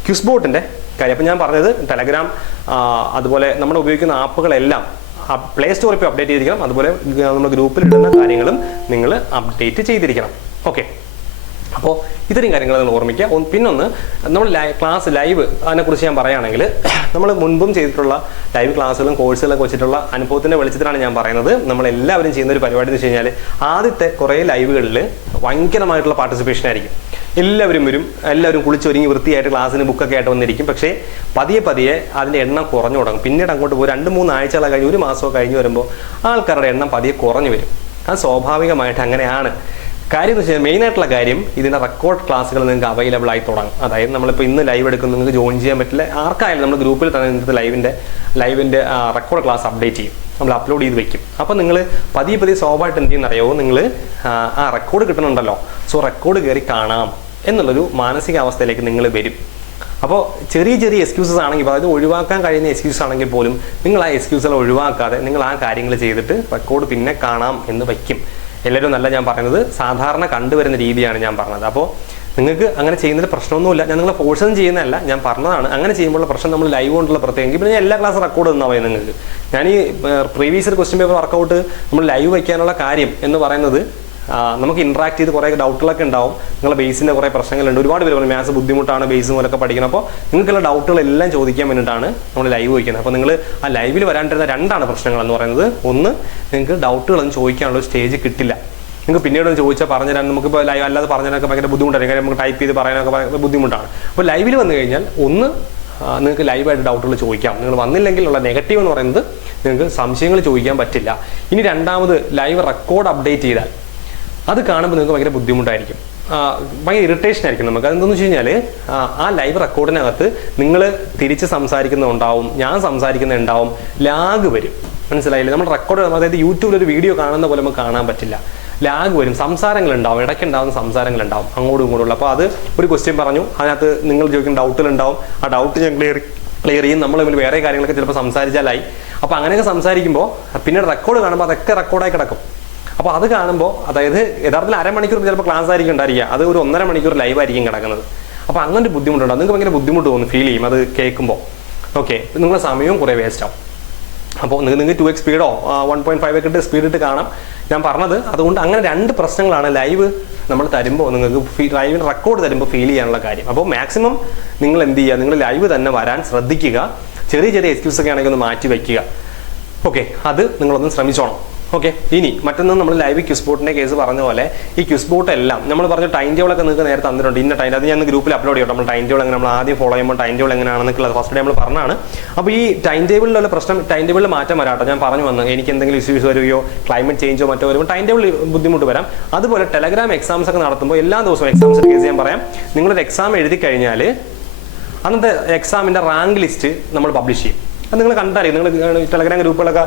ക്വിസ്ബോർഡിൻ്റെ കാര്യം. അപ്പോൾ ഞാൻ പറഞ്ഞത് ടെലഗ്രാം അതുപോലെ നമ്മൾ ഉപയോഗിക്കുന്ന ആപ്പുകളെല്ലാം പ്ലേ സ്റ്റോറിൽ പോയി അപ്ഡേറ്റ് ചെയ്തിരിക്കണം. അതുപോലെ നമ്മുടെ ഗ്രൂപ്പിൽ ഇടുന്ന കാര്യങ്ങളും നിങ്ങൾ അപ്ഡേറ്റ് ചെയ്തിരിക്കണം. ഓക്കെ, അപ്പോൾ ഇത്രയും കാര്യങ്ങൾ നിങ്ങൾ ഓർമ്മിക്കുക. പിന്നൊന്ന് നമ്മൾ ക്ലാസ് ലൈവ് അതിനെക്കുറിച്ച് ഞാൻ പറയുകയാണെങ്കിൽ നമ്മൾ മുൻപും ചെയ്തിട്ടുള്ള ലൈവ് ക്ലാസ്സുകളും കോഴ്സുകളൊക്കെ വെച്ചിട്ടുള്ള അനുഭവത്തിൻ്റെ വെളിച്ചത്തിലാണ് ഞാൻ പറയുന്നത്. നമ്മളെല്ലാവരും ചെയ്യുന്ന ഒരു പരിപാടി എന്ന് വെച്ച് കഴിഞ്ഞാൽ ആദ്യത്തെ കുറേ ലൈവുകളിൽ ഭയങ്കരമായിട്ടുള്ള പാർട്ടിസിപ്പേഷൻ ആയിരിക്കും. എല്ലാവരും കുളിച്ചൊരുങ്ങി വൃത്തിയായിട്ട് ക്ലാസ്സിന് ബുക്കൊക്കെ ആയിട്ട് വന്നിരിക്കും. പക്ഷേ പതിയെ അതിൻ്റെ എണ്ണം കുറഞ്ഞു തുടങ്ങും. പിന്നീട് അങ്ങോട്ട് പോകും 2-3 ആഴ്ചകൾ കഴിഞ്ഞ് 1 മാസമോ കഴിഞ്ഞ് വരുമ്പോൾ ആൾക്കാരുടെ എണ്ണം പതിയെ കുറഞ്ഞു വരും. അത് സ്വാഭാവികമായിട്ട് അങ്ങനെയാണ്. കാര്യം എന്ന് വെച്ചാൽ മെയിനായിട്ടുള്ള കാര്യം ഇതിൻ്റെ റെക്കോർഡ് ക്ലാസ്സുകൾ നിങ്ങൾക്ക് അവൈലബിൾ ആയി തുടങ്ങും. അതായത് നമ്മളിപ്പോൾ ഇന്ന് ലൈവ് എടുക്കുന്ന നിങ്ങൾക്ക് ജോയിൻ ചെയ്യാൻ പറ്റില്ല. ആർക്കായാലും നമ്മൾ ഗ്രൂപ്പിൽ തന്നെ നിങ്ങൾക്ക് ലൈവിൻ്റെ റെക്കോർഡ് ക്ലാസ് അപ്ഡേറ്റ് ചെയ്യും, നമ്മൾ അപ്ലോഡ് ചെയ്ത് വെക്കും. അപ്പോൾ നിങ്ങൾ പതിയെ സ്വാഭാവികമായിട്ട് എന്ത് ചെയ്യുന്നറിയാവോ, നിങ്ങൾ ആ റെക്കോർഡ് കിട്ടുന്നുണ്ടല്ലോ, സോ റെക്കോർഡ് കയറി കാണാം എന്നുള്ളൊരു മാനസികാവസ്ഥയിലേക്ക് നിങ്ങൾ വരും. അപ്പോൾ ചെറിയ എക്സ്ക്യൂസസ് ആണെങ്കിൽ, അതായത് ഒഴിവാക്കാൻ കഴിയുന്ന എക്സ്ക്യൂസ് ആണെങ്കിൽ പോലും നിങ്ങൾ ആ എക്സ്ക്യൂസുകൾ ഒഴിവാക്കാതെ നിങ്ങൾ ആ കാര്യങ്ങൾ ചെയ്തിട്ട് റെക്കോർഡ് പിന്നെ കാണാം എന്ന് വയ്ക്കും. എല്ലാവരും നല്ല ഞാൻ പറയുന്നത് സാധാരണ കണ്ടുവരുന്ന രീതിയാണ് ഞാൻ പറഞ്ഞത്. അപ്പോൾ നിങ്ങൾക്ക് അങ്ങനെ ചെയ്യുന്നതിൽ പ്രശ്നമൊന്നുമില്ല. ഞാൻ നിങ്ങളെ ഫോഴ്സൊന്നും ചെയ്യുന്നതല്ല, ഞാൻ പറഞ്ഞതാണ്. അങ്ങനെ ചെയ്യുമ്പോഴുള്ള പ്രശ്നം നമ്മൾ ലൈവ് കൊണ്ടുള്ള പ്രത്യേകം പിന്നെ എല്ലാ ക്ലാസ് റെക്കോർഡ് തന്നാൽ മതി നിങ്ങൾക്ക്. ഞാൻ ഈ പ്രീവിയസ് ക്വസ്റ്റ്യൻ പേപ്പർ വർക്കൗട്ട് നമ്മൾ ലൈവ് വയ്ക്കാനുള്ള കാര്യം എന്ന് പറയുന്നത് നമുക്ക് ഇൻട്രാക്ട് ചെയ്ത് കുറേ ഡൗട്ടുകളൊക്കെ ഉണ്ടാവും. നിങ്ങളുടെ ബേസിൻ്റെ കുറേ പ്രശ്നങ്ങളുണ്ട്. ഒരുപാട് പേര് പറയും മാത്സ് ബുദ്ധിമുട്ടാണ്, ബേസ് പോലൊക്കെ പഠിക്കണം. അപ്പോൾ നിങ്ങൾക്കുള്ള ഡൗട്ടുകളെല്ലാം ചോദിക്കാൻ വേണ്ടിയിട്ടാണ് നമ്മൾ ലൈവ് വയ്ക്കുന്നത്. അപ്പോൾ നിങ്ങൾ ആ ലൈവിൽ വരാണ്ടിരുന്ന 2 പ്രശ്നങ്ങളെന്ന് പറയുന്നത്. ഒന്ന്, നിങ്ങൾക്ക് ഡൗട്ടുകളൊന്നും ചോദിക്കാനുള്ള ഒരു സ്റ്റേജ് കിട്ടില്ല. നിങ്ങൾക്ക് പിന്നീട് ചോദിച്ചാൽ പറഞ്ഞുതരാൻ നമുക്കിപ്പോൾ ലൈവ് അല്ലാതെ പറഞ്ഞുതരാനൊക്കെ ഭയങ്കര ബുദ്ധിമുട്ടായിരിക്കും. കാര്യം നമുക്ക് ടൈപ്പ് ചെയ്ത് പറയാനൊക്കെ ബുദ്ധിമുട്ടാണ്. അപ്പോൾ ലൈവിൽ വന്നു കഴിഞ്ഞാൽ ഒന്ന്, നിങ്ങൾക്ക് ലൈവായിട്ട് ഡൗട്ടുകൾ ചോദിക്കാം. നിങ്ങൾ വന്നില്ലെങ്കിൽ ഉള്ള നെഗറ്റീവ് എന്ന് പറയുന്നത് നിങ്ങൾക്ക് സംശയങ്ങൾ ചോദിക്കാൻ പറ്റില്ല. ഇനി രണ്ടാമത്, ലൈവ് റെക്കോർഡ് അപ്ഡേറ്റ് ചെയ്താൽ അത് കാണുമ്പോൾ നിങ്ങൾക്ക് ഭയങ്കര ബുദ്ധിമുട്ടായിരിക്കും, ഭയങ്കര ഇറിറ്റേഷൻ ആയിരിക്കും നമുക്ക്. അതെന്താണെന്ന് വെച്ച് കഴിഞ്ഞാൽ ആ ലൈവ് റെക്കോർഡിനകത്ത് നിങ്ങൾ തിരിച്ച് സംസാരിക്കുന്നുണ്ടാവും, ഞാൻ സംസാരിക്കുന്നുണ്ടാവും, ലാഗ് വരും. മനസ്സിലായില്ലേ? നമ്മൾ റെക്കോർഡ്, അതായത് യൂട്യൂബിലൊരു വീഡിയോ കാണുന്ന പോലെ നമുക്ക് കാണാൻ പറ്റില്ല. ലാഗ് വരും, സംസാരങ്ങളുണ്ടാവും, ഇടയ്ക്കുണ്ടാവുന്ന സംസാരങ്ങളുണ്ടാവും അങ്ങോട്ടും ഇങ്ങോട്ടുള്ള. അപ്പോൾ അത് ഒരു ക്വസ്റ്റ്യൻ പറഞ്ഞു, അതിനകത്ത് നിങ്ങൾ ചോദിക്കുന്ന ഡൗട്ടുകളുണ്ടാവും. ആ ഡൗട്ട് ഞാൻ ക്ലിയർ ചെയ്യും. നമ്മൾ തമ്മിൽ വേറെ കാര്യങ്ങളൊക്കെ ചിലപ്പോൾ സംസാരിച്ചാലായി. അപ്പോൾ അങ്ങനെയൊക്കെ സംസാരിക്കുമ്പോൾ പിന്നീട് റെക്കോർഡ് കാണുമ്പോൾ അതൊക്കെ റെക്കോർഡായി കിടക്കും. അപ്പോൾ അത് കാണുമ്പോൾ, അതായത് യഥാർത്ഥത്തിൽ അരമണിക്കൂർ ചിലപ്പോൾ ക്ലാസ് ആയിരിക്കും ഉണ്ടായിരിക്കുക, അത് ഒരു 1.5 മണിക്കൂർ ലൈവ് ആയിരിക്കും കിടക്കുന്നത്. അപ്പോൾ അങ്ങനെ ഒരു ബുദ്ധിമുട്ടുണ്ടാവും. നിങ്ങൾക്ക് ഭയങ്കര ബുദ്ധിമുട്ട് തോന്നും, ഫീൽ ചെയ്യും അത് കേൾക്കുമ്പോൾ. ഓക്കെ, നിങ്ങളുടെ സമയവും കുറേ വേസ്റ്റ് ആവും. അപ്പോൾ നിങ്ങൾക്ക് 2x സ്പീഡോ 1.5 ഒക്കെ ഇട്ട് സ്പീഡ് ഇട്ട് കാണാം. ഞാൻ പറഞ്ഞത് അതുകൊണ്ട് അങ്ങനെ 2 പ്രശ്നങ്ങളാണ് ലൈവ് നമ്മൾ തരുമ്പോൾ നിങ്ങൾക്ക് ലൈവിന് റെക്കോർഡ് തരുമ്പോൾ ഫീൽ ചെയ്യാനുള്ള കാര്യം. അപ്പോൾ മാക്സിമം നിങ്ങൾ എന്ത് ചെയ്യുക, നിങ്ങൾ ലൈവ് തന്നെ വരാൻ ശ്രദ്ധിക്കുക. ചെറിയ ചെറിയ എക്സ്ക്യൂസ് ഒക്കെ ആണെങ്കിൽ ഒന്ന് മാറ്റി വയ്ക്കുക. ഓക്കെ, അത് നിങ്ങളൊന്ന് ശ്രമിച്ചോണം. ഓക്കെ, ഇനി മറ്റൊന്ന്, നമ്മൾ ലൈവ് ക്യൂസ്പോർട്ടിൻ്റെ കേസ് പറഞ്ഞ പോലെ ഈ ക്യൂസ്പോർട്ട് എല്ലാം നമ്മൾ പറഞ്ഞ ടൈം ടേബിളൊക്കെ നിങ്ങൾക്ക് നേരത്തെ തന്നിട്ടുണ്ട്. ഇന്ന ടൈം, അത് ഞാൻ ഗ്രൂപ്പിൽ അപ്ലോഡ് ചെയ്യണം. നമ്മൾ ടൈം ടേബിൾ എങ്ങനെ നമ്മൾ ആദ്യം ഫോളോ ചെയ്യുമ്പോൾ ടൈം ടേബിൾ എങ്ങനെയാണെന്നൊക്കെ ഫസ്റ്റ് ഡേ നമ്മൾ പറഞ്ഞാണ്. അപ്പോൾ ഈ ടൈം ടേബിളിലുള്ള പ്രശ്നം, ടൈം ടേബിളിൽ മാറ്റം വരാട്ടോ. ഞാൻ പറഞ്ഞു വന്നു, എനിക്ക് എന്തെങ്കിലും ഇഷ്യൂസ് വരികയോ ക്ലൈമറ്റ് ചേഞ്ചോ മറ്റോ വരുമ്പോൾ ടൈം ടേബിൾ ബുദ്ധിമുട്ട് വരാം. അതുപോലെ ടെലഗ്രാം എക്സാംസ് ഒക്കെ നടത്തുമ്പോൾ എല്ലാ ദിവസവും എക്സാംസിൻ്റെ കേസ് ഞാൻ പറയാം. നിങ്ങളൊരു എക്സാം എഴുതി കഴിഞ്ഞാൽ അന്നത്തെ എക്സാമിൻ്റെ റാങ്ക് ലിസ്റ്റ് നമ്മൾ പബ്ലിഷ് ചെയ്യും. അത് നിങ്ങൾ കണ്ടറിയും. നിങ്ങൾ ടെലഗ്രാം ഗ്രൂപ്പുകളൊക്കെ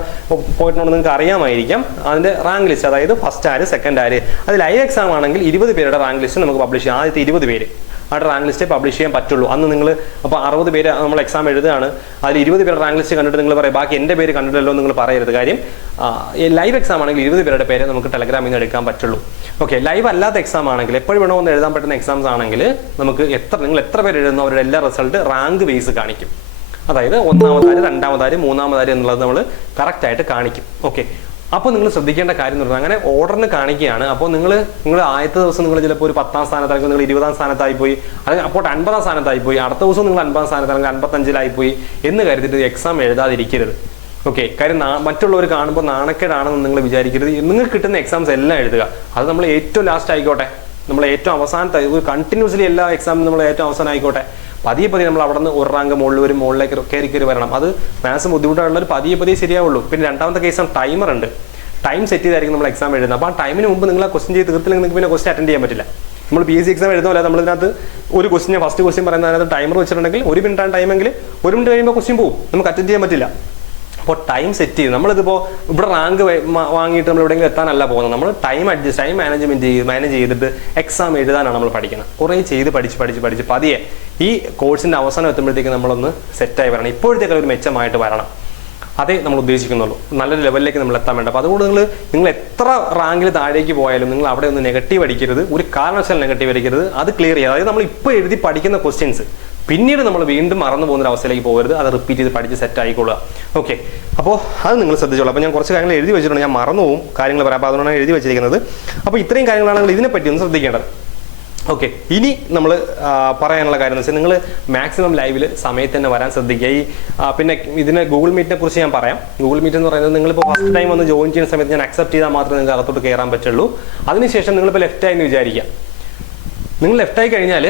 പോയിട്ടുണ്ടെങ്കിൽ നിങ്ങൾക്ക് അറിയാമായിരിക്കാം അതിൻ്റെ റാങ്ക് ലിസ്റ്റ്. അതായത് ഫസ്റ്റ് ആര്, സെക്കൻഡ് ആര്. അത് ലൈവ് എക്സാം ആണെങ്കിൽ 20 പേരുടെ റാങ്ക് ലിസ്റ്റ് നമുക്ക് പബ്ലിഷ് ചെയ്യാം. ആദ്യത്തെ 20 പേര് ആ റാങ്ക് ലിസ്റ്റേ പബ്ലിഷ് ചെയ്യാൻ പറ്റുള്ളൂ. അന്ന് നിങ്ങൾ അപ്പോൾ 60 പേര് നമ്മൾ എക്സാം എഴുതുകയാണ്, അതിൽ 20 പേരുടെ റാങ്ക് ലിസ്റ്റ് കണ്ടിട്ട് നിങ്ങൾ പറയും ബാക്കി എൻ്റെ പേര് കണ്ടിട്ടല്ലോ നിങ്ങൾ പറയരുത്. കാര്യം ലൈവ് എക്സാം ആണെങ്കിൽ 20 പേരുടെ പേര് നമുക്ക് ടെലഗ്രാമിൽ നിന്ന് എടുക്കാൻ പറ്റുള്ളൂ. ഓക്കെ, ലൈവ് അല്ലാത്ത എക്സാം ആണെങ്കിൽ എപ്പോഴും വേണമെന്ന് എഴുതാൻ പറ്റുന്ന എക്സാംസ് ആണെങ്കിൽ നമുക്ക് നിങ്ങൾ എത്ര പേര് എഴുതുന്നു അവരുടെ എല്ലാ റിസൾട്ട് റാങ്ക് ബേസ് കാണിക്കും. അതായത് 1ാമതാര്, 2ാമതാര്, 3ാമതാര് എന്നുള്ളത് നമ്മൾ കറക്റ്റായിട്ട് കാണിക്കും. ഓക്കെ, അപ്പോൾ നിങ്ങൾ ശ്രദ്ധിക്കേണ്ട കാര്യം എന്ന് പറഞ്ഞാൽ അങ്ങനെ ഓർഡറിന് കാണിക്കുകയാണ്. അപ്പോൾ നിങ്ങൾ ആദ്യത്തെ ദിവസം നിങ്ങൾ ചിലപ്പോൾ ഒരു 10ാം സ്ഥാനത്തായിരിക്കും, നിങ്ങൾ 20ാം സ്ഥാനത്തായി പോയി, അല്ലെങ്കിൽ അപ്പോൾ 50ാം സ്ഥാനത്തായി പോയി, അടുത്ത ദിവസം നിങ്ങൾ 50ാം സ്ഥാനത്താണെങ്കിൽ 55ലായി പോയി എന്ന് കരുതിയിട്ട് എക്സാം എഴുതാതിരിക്കരുത്. ഓക്കെ, കാര്യം മറ്റുള്ളവർ കാണുമ്പോൾ നാണക്കേടാണെന്ന് നിങ്ങൾ വിചാരിക്കരുത്. നിങ്ങൾക്ക് കിട്ടുന്ന എക്സാംസ് എല്ലാം എഴുതുക. അത് നമ്മൾ ഏറ്റവും ലാസ്റ്റ് ആയിക്കോട്ടെ, നമ്മൾ ഏറ്റവും അവസാനത്തെ കണ്ടിന്യൂസ്ലി എല്ലാ എക്സാമും നമ്മൾ ഏറ്റവും അവസാനം ആയിക്കോട്ടെ. പതിയെ നമ്മൾ അവിടെ നിന്ന് ഒരു റാങ്ക് മുകളിൽ വരും, മുകളിലേക്ക് കയറി വരണം. അത് മാത്സ് ബുദ്ധിമുട്ടുള്ളവർ പതിയെ ശരിയാവുള്ളൂ. പിന്നെ രണ്ടാമത്തെ കേസാണ് ടൈമർ ഉണ്ട്. ടൈം സെറ്റ് ചെയ്തായിരിക്കും നമ്മൾ എക്സാം എഴുതുന്നത്. അപ്പോൾ ആ ടൈമിന് മുമ്പ് നിങ്ങൾ ആ ക്വസ്റ്റ്യൻ ചെയ്ത് തീർത്തില്ലെങ്കിൽ നിങ്ങൾക്ക് പിന്നെ ക്വസ്റ്റ്യൻ അറ്റൻഡ് ചെയ്യാൻ പറ്റില്ല. നമ്മൾ PSC എക്സാം എഴുതുന്നില്ല, നമ്മളിതിനകത്ത് ഒരു ക്വസ്റ്റ്യൻ ഫസ്റ്റ് ക്വസ്റ്റ്യൻ പറയുന്നതിനകത്ത് ടൈമർ വെച്ചിട്ടുണ്ടെങ്കിൽ 1 മിനിറ്റാണ് ടൈമെങ്കിൽ 1 മിനിറ്റ് കഴിയുമ്പോൾ ക്വസ്റ്റ്യൻ പോകും, നമുക്ക് അറ്റൻഡ് ചെയ്യാൻ പറ്റില്ല. അപ്പോൾ ടൈം സെറ്റ് ചെയ്ത് നമ്മളിതിപ്പോൾ ഇവിടെ റാങ്ക് വാങ്ങിയിട്ട് നമ്മൾ എവിടെയെങ്കിലും എത്താനല്ല പോകുന്നത്. നമ്മൾ ടൈം മാനേജ് ചെയ്തിട്ട് എക്സാം എഴുതാനാണ് നമ്മൾ പഠിക്കുന്നത്. കുറേ ചെയ്ത് പഠിച്ച് പതിയെ ഈ കോഴ്സിൻ്റെ അവസാനം എത്തുമ്പോഴത്തേക്ക് നമ്മളൊന്ന് സെറ്റായി വരണം. ഇപ്പോഴത്തേക്ക് ഒരു മെച്ചമായിട്ട് വരണം. അതേ നമ്മൾ ഉദ്ദേശിക്കുന്നുള്ളൂ. നല്ലൊരു ലെവലിലേക്ക് നമ്മൾ എത്താൻ വേണ്ട. അപ്പോൾ അതുകൊണ്ട് നിങ്ങൾ എത്ര റാങ്കിൽ താഴേക്ക് പോയാലും നിങ്ങൾ അവിടെ ഒന്ന് നെഗറ്റീവ് അടിക്കരുത്. ഒരു കാരണവശാലും നെഗറ്റീവ് അടിക്കരുത്. അത് ക്ലിയർ ചെയ്യുക. അതായത് നമ്മൾ ഇപ്പോൾ എഴുതി പഠിക്കുന്ന ക്വസ്റ്റ്യൻസ് പിന്നീട് നമ്മൾ വീണ്ടും മറന്നു പോകുന്ന അവസ്ഥയിലേക്ക് പോകരുത്. അത് റിപ്പീറ്റ് ചെയ്ത് പഠിച്ച് സെറ്റ് ആയിക്കൊള്ളുക. ഓക്കെ, അപ്പോൾ അത് നിങ്ങൾ ശ്രദ്ധിച്ചോളൂ. അപ്പോൾ ഞാൻ കുറച്ച് കാര്യങ്ങൾ എഴുതി വെച്ചിട്ടുണ്ട്, ഞാൻ മറന്നു പോകും കാര്യങ്ങൾ പറയാം. അപ്പോൾ അതുകൊണ്ടാണ് എഴുതി വെച്ചിരിക്കുന്നത്. അപ്പോൾ ഇത്രയും കാര്യങ്ങളാണ് നിങ്ങൾ ഇതിനെപ്പറ്റി ഒന്ന് ശ്രദ്ധിക്കേണ്ടത്. ഓക്കെ, ഇനി നമ്മൾ പറയാനുള്ള കാര്യം എന്ന് വെച്ചാൽ നിങ്ങൾ മാക്സിമം ലൈവിൽ സമയത്ത് തന്നെ വരാൻ ശ്രദ്ധിക്കുക. പിന്നെ ഇതിന് ഗൂഗിൾ മീറ്റിനെ കുറിച്ച് ഞാൻ പറയാം. ഗൂഗിൾ മീറ്റ് എന്ന് പറയുന്നത് നിങ്ങളിപ്പോൾ ഫസ്റ്റ് ടൈം ഒന്ന് ജോയിൻ ചെയ്യുന്ന സമയത്ത് ഞാൻ അക്സെപ്റ്റ് ചെയ്താൽ മാത്രമേ നിങ്ങൾക്ക് അകത്തോട്ട് കയറാൻ പറ്റുള്ളൂ. അതിനുശേഷം നിങ്ങളിപ്പോൾ ലെഫ്റ്റ് ആയി എന്ന് വിചാരിക്കാം. നിങ്ങൾ ലെഫ്റ്റ് ആയി കഴിഞ്ഞാൽ